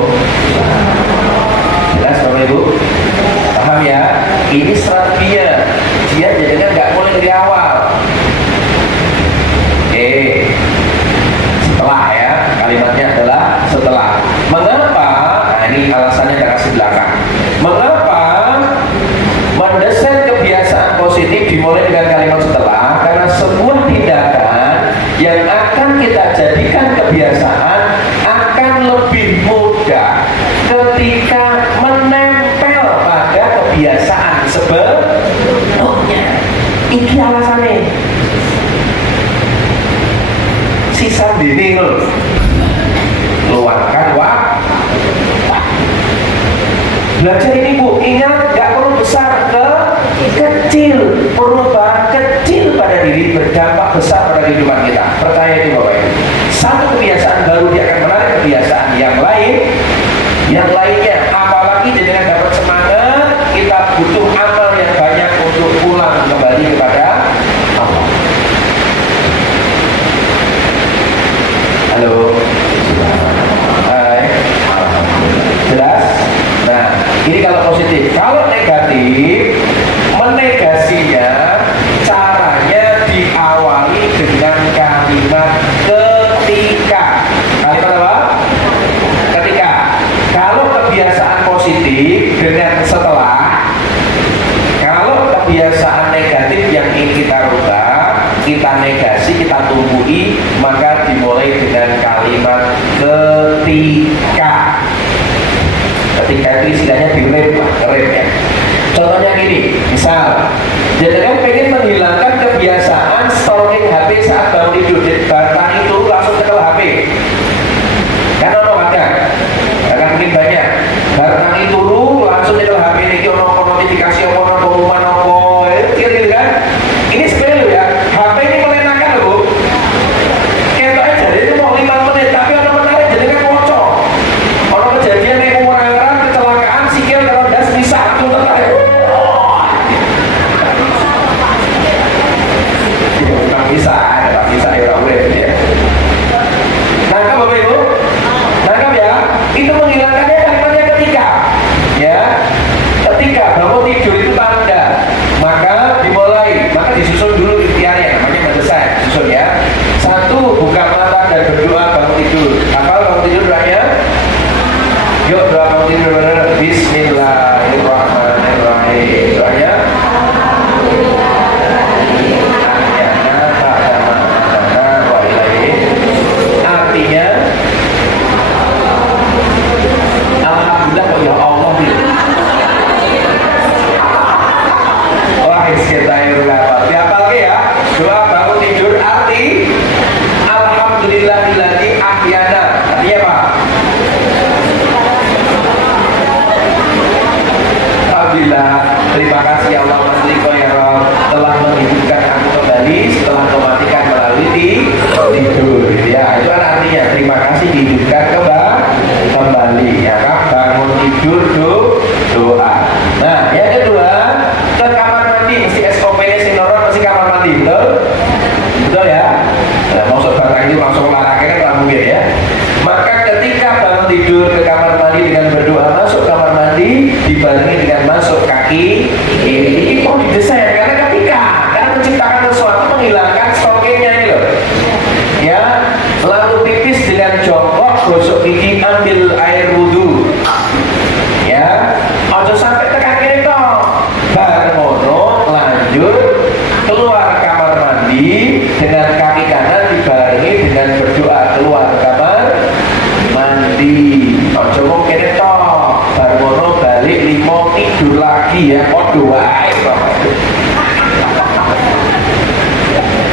Jelas Bapak Ibu? Paham ya? Ini strategi dia jadinya nggak mulai dari awal. Oke. Setelah ya, kalimatnya adalah setelah. Mengapa? Nah ini alasannya saya kasih belakang. Mengapa mendesain kebiasaan positif dimulai dengan kalimat setelah? Karena sebuah tindakan yang akan kita jadikan kebiasaan akan lebih mudah ketika menempel pada kebiasaan sebelumnya. Ini alasannya. Sisa diri loh. Luangkan waktu. Belajar ini Bu, ingat gak perlu besar, kecil. Perubahan kecil pada diri berdampak besar pada kehidupan kita. Percaya itu Bapak Ibu. Satu kebiasaan baru dia akan menarik kebiasaan yang lain. Yang lainnya, apalagi dengan dapat semangat, kita butuh amal yang banyak untuk pulang kembali kepada Allah. Halo. Hai. Jelas? Nah, ini kalau positif. Kalau negatif, menegasinya caranya diawali dengan kalimat ketika. Kalimat apa? Ketika. Kalau kebiasaan positif dengan setelah, kalau kebiasaan negatif yang ingin kita rubah, kita negasi, kita tumbuhi, maka dimulai dengan kalimat ketika. Ketika itu istilahnya direm lah, keren ya. Contohnya gini, misal, jangan pengen menghilangkan kebiasaan stalking HP saat bangun tidur, bahkan itu langsung nyekel HP. Kan ono kadang, akan mungkin banyak. Barang itu lu langsung nyekel HP ini, ono notifikasi, ono pengumuman, ono gitu kan. Ini sepele ya, HP ini menenangkan loh. Kayak aja, itu mau 5 menit, tapi ono menarik jadi kan kocok. Ono kejadian yang orang-orang kecelakaan, sikil kalau das bisa aku tertarik. Bukan bisa, ada bisa ya ya. Nangkap Bapak Ibu? Nangkap ya? Itu menghilangkannya kalimatnya ketika. Ya, ketika bangun tidur itu tanda. Maka dimulai, maka disusun dulu ikhtiarnya, namanya mendesain. Susun ya. 1, buka mata dan berdoa bangun tidur. Hafal bangun tidur doanya? Yuk doa bangun tidur benar. Bismillahirrahmanirrahim. Doanya? Artinya alhamdulillah kok ya Allah gitu. Wah kita diapal ya. Doa bangun tidur arti alhamdulillahilladzi ahyana. Artinya apa? Alhamdulillah ya kan, bangun tidur doa. Nah, yang kedua, ke kamar mandi mesti SOP-nya sinoron, mesti kamar mandi, betul? Betul ya? Nah, maksud batang itu langsung olahraga kan mungkin ya. Maka ketika bangun tidur ke kamar mandi dengan berdoa, masuk kamar mandi dibarengi dengan masuk kaki ini mau didesain karena karena menciptakan sesuatu, menghilangkan stoknya ini loh. Ya, lalu pipis dengan jongkok, gosok gigi, ambil air wudhu. Ya, ojo sampai tekan kiri toh. Bar mono lanjut keluar kamar mandi dengan kaki kanan dibarengi dengan berdoa, keluar kamar mandi. Ojo mau kiri toh. Bar mono balik limo tidur lagi ya. Ojo wae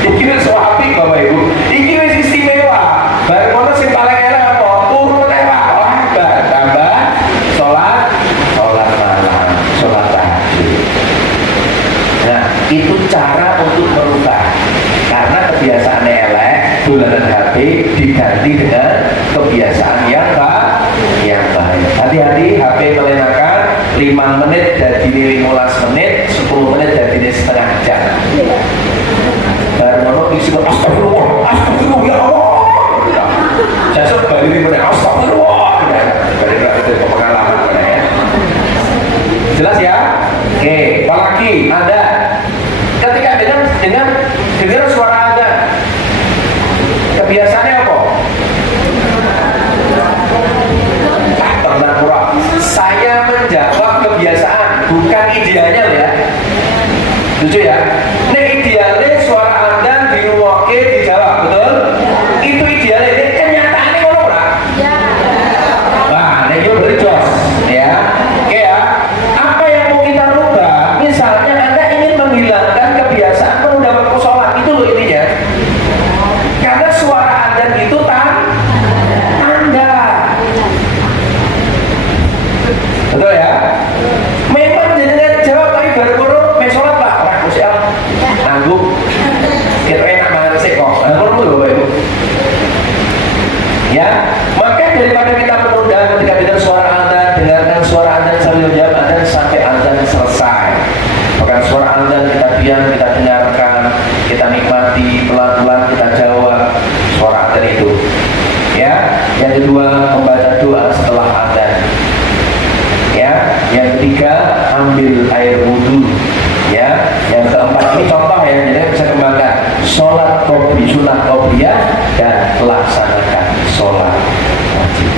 iki wis apik Bapak Ibu. Iki wis istimewa. Bar mono sing paling enak apa? Turun lewat. Tambah sholat malam, sholat tahajud. Nah, itu cara untuk merubah. Karena kebiasaan elek, dolanan HP diganti dengan kebiasaan yang baik. Hati-hati, HP melenakan 5 menit jadi 15 menit, 10 menit jadi setengah jam. Baru isi astagfirullah ya Allah. Saya balik ini benar astagfirullah. Balik itu pengalaman benar ya. Jelas ya? Oke, apalagi Anda ketika dengar suara Anda, kebiasaannya apa? Pernah saya menjawab kebiasaan, bukan idealnya ya. Lucu ya? Ini idealnya suara Anda diruwoke dijawab, betul? Itu idealnya, ini kenyataannya ngomong lah. Nah, ini beri jos, ya. Oke ya. Apa yang mau kita rubah? Misalnya Anda ingin menghilangkan kebiasaan menunda waktu sholat, itu loh intinya. Karena suara Anda itu tanda. Betul ya? Memang jenengan jawab tapi baru kurang main sholat lah. Orang usia nanggung. Kira enak banget sih kok. Nanggung dulu Bapak Ibu. Ya, maka daripada kita menunda ketika dengar suara Anda, dengarkan suara Anda sambil jawab Anda sampai Anda selesai. Bahkan suara Anda kita diam, kita dengarkan, kita nikmati, pelan-pelan kita jawab suara Anda itu. Ya, yang kedua membaca doa setelah Anda. Ya, yang ketiga ambil air wudhu. Ya, yang keempat ini contoh ya, jadi bisa kembangkan sholat qobliyah, sunnah qobliyah dan laksanakan sholat wajib.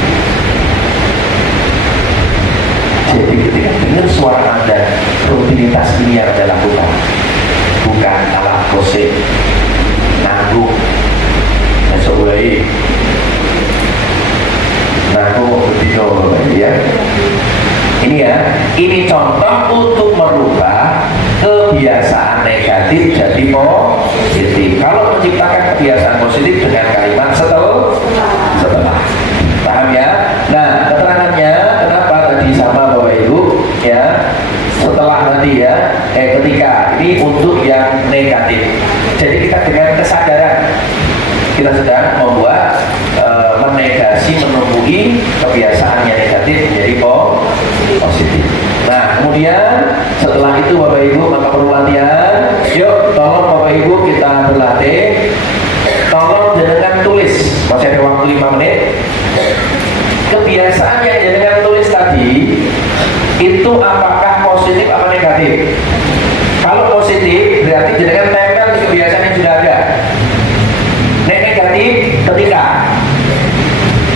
Jadi ketika dengar suara Anda, rutinitas ini yang Anda lakukan, bukan ala gosip, nanggung, besok mulai nanggung begitu ya. Ini ya, ini contoh untuk merubah kebiasaan negatif jadi positif. Kalau menciptakan kebiasaan positif dengan kalimat setelah. Paham ya? Nah, keterangannya kenapa tadi sama Bapak Ibu ya? Setelah nanti ya, ketika ini untuk yang negatif. Jadi kita dengan kesadaran kita sedang membuat menegasi, menumbuhi kebiasaan yang negatif menjadi positif. Nah, kemudian setelah itu Bapak Ibu maka perlu latihan. Yuk, tolong Bapak Ibu kita berlatih. Tolong jenengan tulis. Masih ada waktu 5 menit. Kebiasaan yang jenengan tulis tadi itu apakah positif apa negatif? Kalau positif berarti jenengan tempel di kebiasaan yang sudah ada. Negatif ketika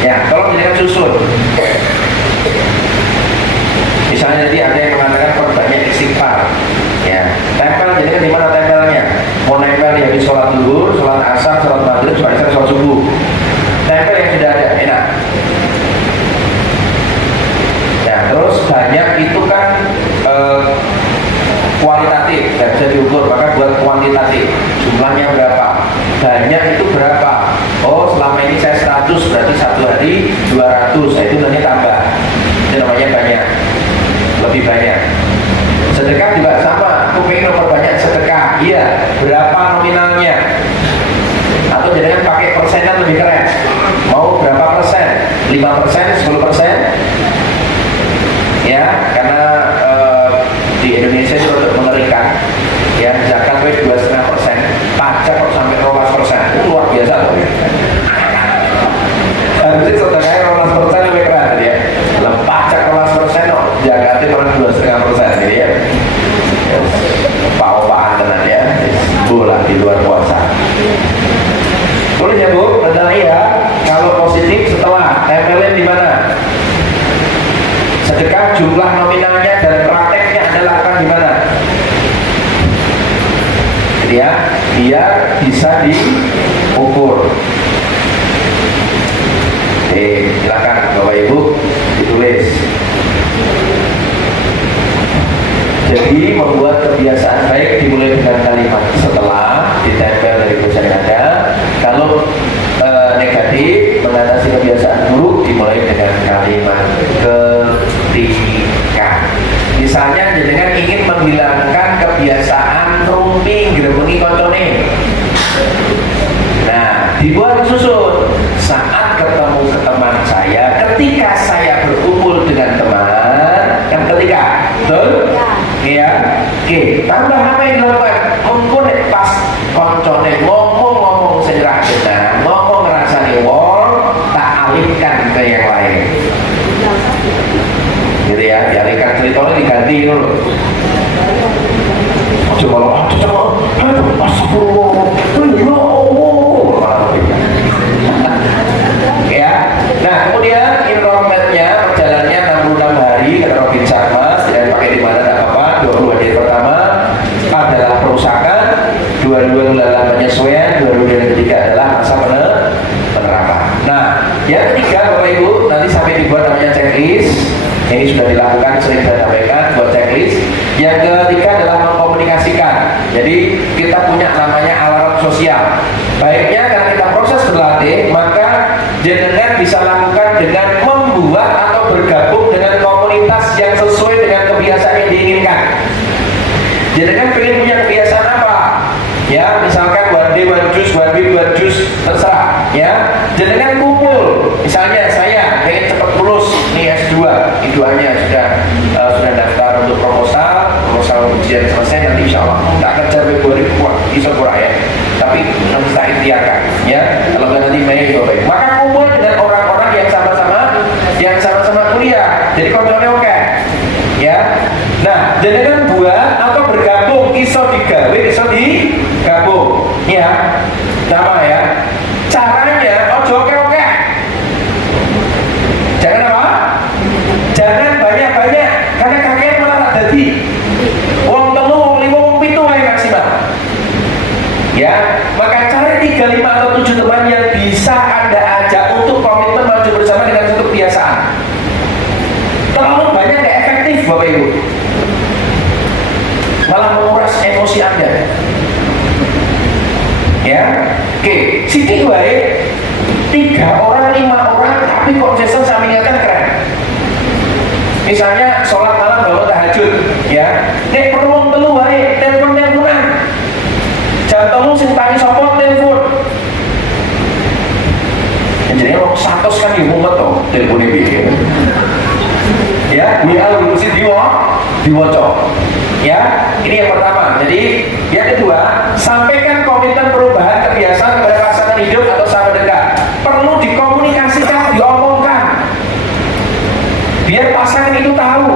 ya, tolong jenengan susun. Misalnya tadi ada yang mengatakan perbanyak istighfar. Ya, tempel jenengan di mana tempelnya? Mau nempel di habis sholat zuhur, sholat asar, sholat maghrib, sholat isya, sholat subuh. Tempel yang sudah ada, enak. Nah, terus banyak itu kan kualitatif, tidak bisa diukur, maka buat kuantitatif. Jumlahnya berapa? Banyak itu berapa? Oh, selama ini saya 100, berarti satu hari 200. Itu nanti tambah. Itu namanya banyak, lebih banyak. Sedekah juga sama. Aku pengen memperbanyak sedekah. Iya, berapa nominalnya? Atau jangan pakai persenan lebih keren. Mau berapa persen? 5%, 10%? sedekah jumlah nominalnya dan prakteknya Anda lakukan di mana? Gitu ya, biar bisa diukur. Oke, silakan Bapak Ibu ditulis. Jadi membuat kebiasaan baik dimulai dengan kalimat setelah ditempel dari tulisan yang ada. Kalau negatif, mengatasi kebiasaan buruk dimulai dengan kalimat ketika. Misalnya dengan ingin menghilangkan kebiasaan rumping grebengi koncone. Nah, dibuat susun saat ketemu ke teman saya, ketika saya berkumpul dengan teman, kan ketika, betul? Ya. Oke, tambah apa yang dilakukan? Mungkin pas koncone ngomong segera jenah, ngomong ngerasani wong, tak alihkan ke yang lain. Gitu ya, dialihkan ceritanya diganti dulu. Coba lo, ya. Nah, kemudian enrollmentnya perjalanannya 66 hari kata Robin Sharma, dan pakai di mana tidak apa-apa. 20 hari pertama adalah perusakan, 22 adalah penyesuaian, 22 yang ketiga adalah masa penerapan. Nah, yang ketiga Bapak Ibu nanti sampai dibuat namanya checklist. Ini sudah dilakukan, sering saya sampaikan buat checklist. Yang ketiga adalah mengkomunikasikan. Jadi kita punya namanya alarm sosial. Baiknya karena kita proses berlatih, maka jenengan bisa lakukan dengan membuat atau bergabung dengan komunitas yang sesuai dengan kebiasaan yang diinginkan. Jenengan pengen punya kebiasaan apa? Ya, misalkan one day one juice, one week one juice, terserah. Ya, jenengan kumpul. Misalnya saya pengen cepat lulus nih S2, I2-nya sudah daftar untuk proposal ujian selesai, nanti insya Allah tak kerja Februari kuat, bisa kurang ya. Tapi nanti saya ikhtiarkan, ya. Kalau nanti Mei, maka kumpul dengan orang-orang yang sama-sama kuliah. Jadi kontrolnya oke, ya. Nah, jenengan buat atau bergabung, iso digawe, iso digabung, ya. Sama ya. Caranya ojo oke. Jangan apa? Jangan banyak-banyak, karena kakek malah tak jadi. Wong telu, wong lima, wong pitu aja maksimal. Ya, maka cari 3, 5 atau 7 teman yang bisa Anda ajak untuk komitmen maju bersama dengan satu kebiasaan. Terlalu banyak gak efektif Bapak Ibu, malah menguras emosi Anda. Ya, oke, sini baik 3 orang, 5 orang, tapi konsisten saya ingatkan keren. Misalnya sholat malam bangun tahajud, ya. Nek perlu telu wae, teleponan. Jam telu sing tani sapa telepon. Jadi orang 100 kan ya mumet to, telepone piye. Ya, WA mesti diwaca. Ya, ini yang pertama. Jadi, yang kedua, sampaikan komitmen perubahan kebiasaan kepada pasangan hidup atau sahabat dekat. Perlu dikomunikasikan, diomongkan. Biar pasangan itu tahu.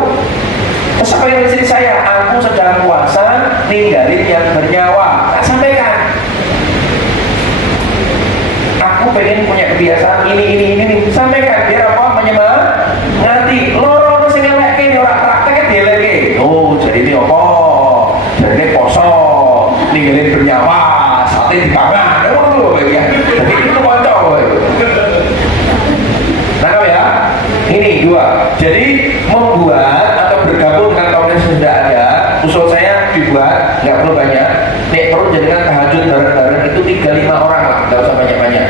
Terus apa yang istri saya? Aku sedang puasa, ninggalin yang bernyawa. Nah, sampaikan. Aku pengen punya kebiasaan ini. Sampaikan. Biar apa? Menyemangati. Loro sing ngeleke ora praktek dieleke. Oh, jadi ini apa? Jadi ini poso, ninggalin bernyawa, sate dipangan. Ngono lho ya. Jadi itu kocok. Nangkap ya? Ini 2. Jadi membuat atau bergabung dengan komunitas yang sudah ada. Usul saya dibuat, nggak perlu banyak. Nek perlu jadikan tahajud bareng-bareng itu 3, 5 orang lah, nggak usah banyak-banyak.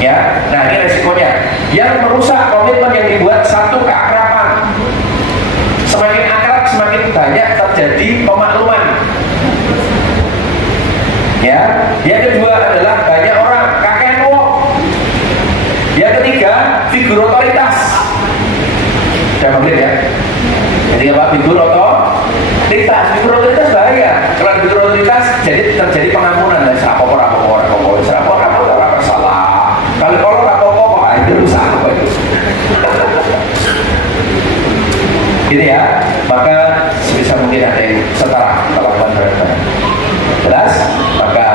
Ya, nah ini resikonya. Yang merusak komitmen yang dibuat, satu, keakraban. Semakin akrab, semakin banyak terjadi pemakluman. Ya, yang kedua adalah banyak orang kakek wong. Yang ketiga, figur otoritas. Sudah clear ya? Jadi apa? Figur otoritas. Figur otoritas bahaya. Kalau figur otoritas jadi terjadi pengampunan dan serapopor salah. Kalau rapopor itu rusak apa itu? Gitu ya. Maka sebisa mungkin ada yang setara melakukan bareng-bareng. Jelas? Maka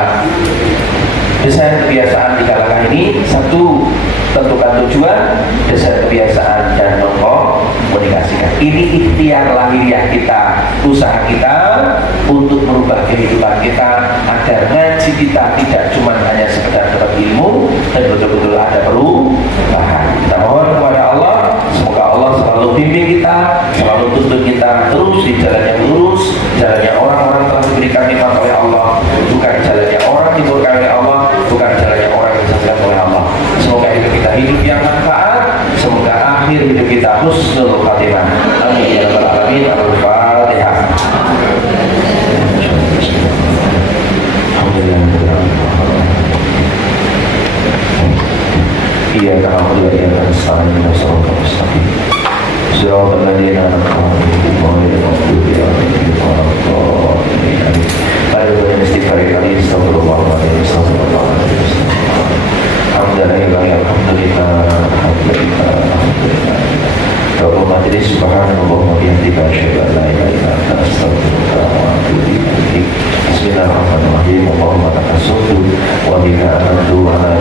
desain kebiasaan di kalangan ini, satu, tentukan tujuan, desain kebiasaan dan mengkomunikasikan. Ini ikhtiar lahiriah kita, usaha kita untuk merubah kehidupan kita agar ngaji kita tidak cuma hanya sekedar dapat ilmu, dan betul-betul ada perubahan. Kita mohon kepada Allah, semoga Allah selalu bimbing kita, selalu tuntun kita terus di jalan yang lurus, jalannya orang-orang telah diberikan nikmat oleh Allah, bukan jalannya orang dimurkai oleh Allah, bukan jalannya orang yang disesatkan oleh Allah. Semoga hidup kita hidup yang manfaat, semoga akhir hidup kita husnul khatimah. Amin ya rabbal alamin. Al-Fatihah. Iyyaka na'budu wa iyyaka nasta'in ihdinas siratal mustaqim siratal ladzina an'amta 'alaihim ghairil maghdubi 'alaihim waladdallin. Mari kita istighfar kali astagfirullah wa astagfirullah. Alhamdulillah alhamdulillah. Rabbul majlis subhanallah wa bihamdihi asyhadu an la ilaha illa anta astaghfiruka wa atubu ilaik. Bismillahirrahmanirrahim. Allahumma lakassalatu wa bika amantu wa ala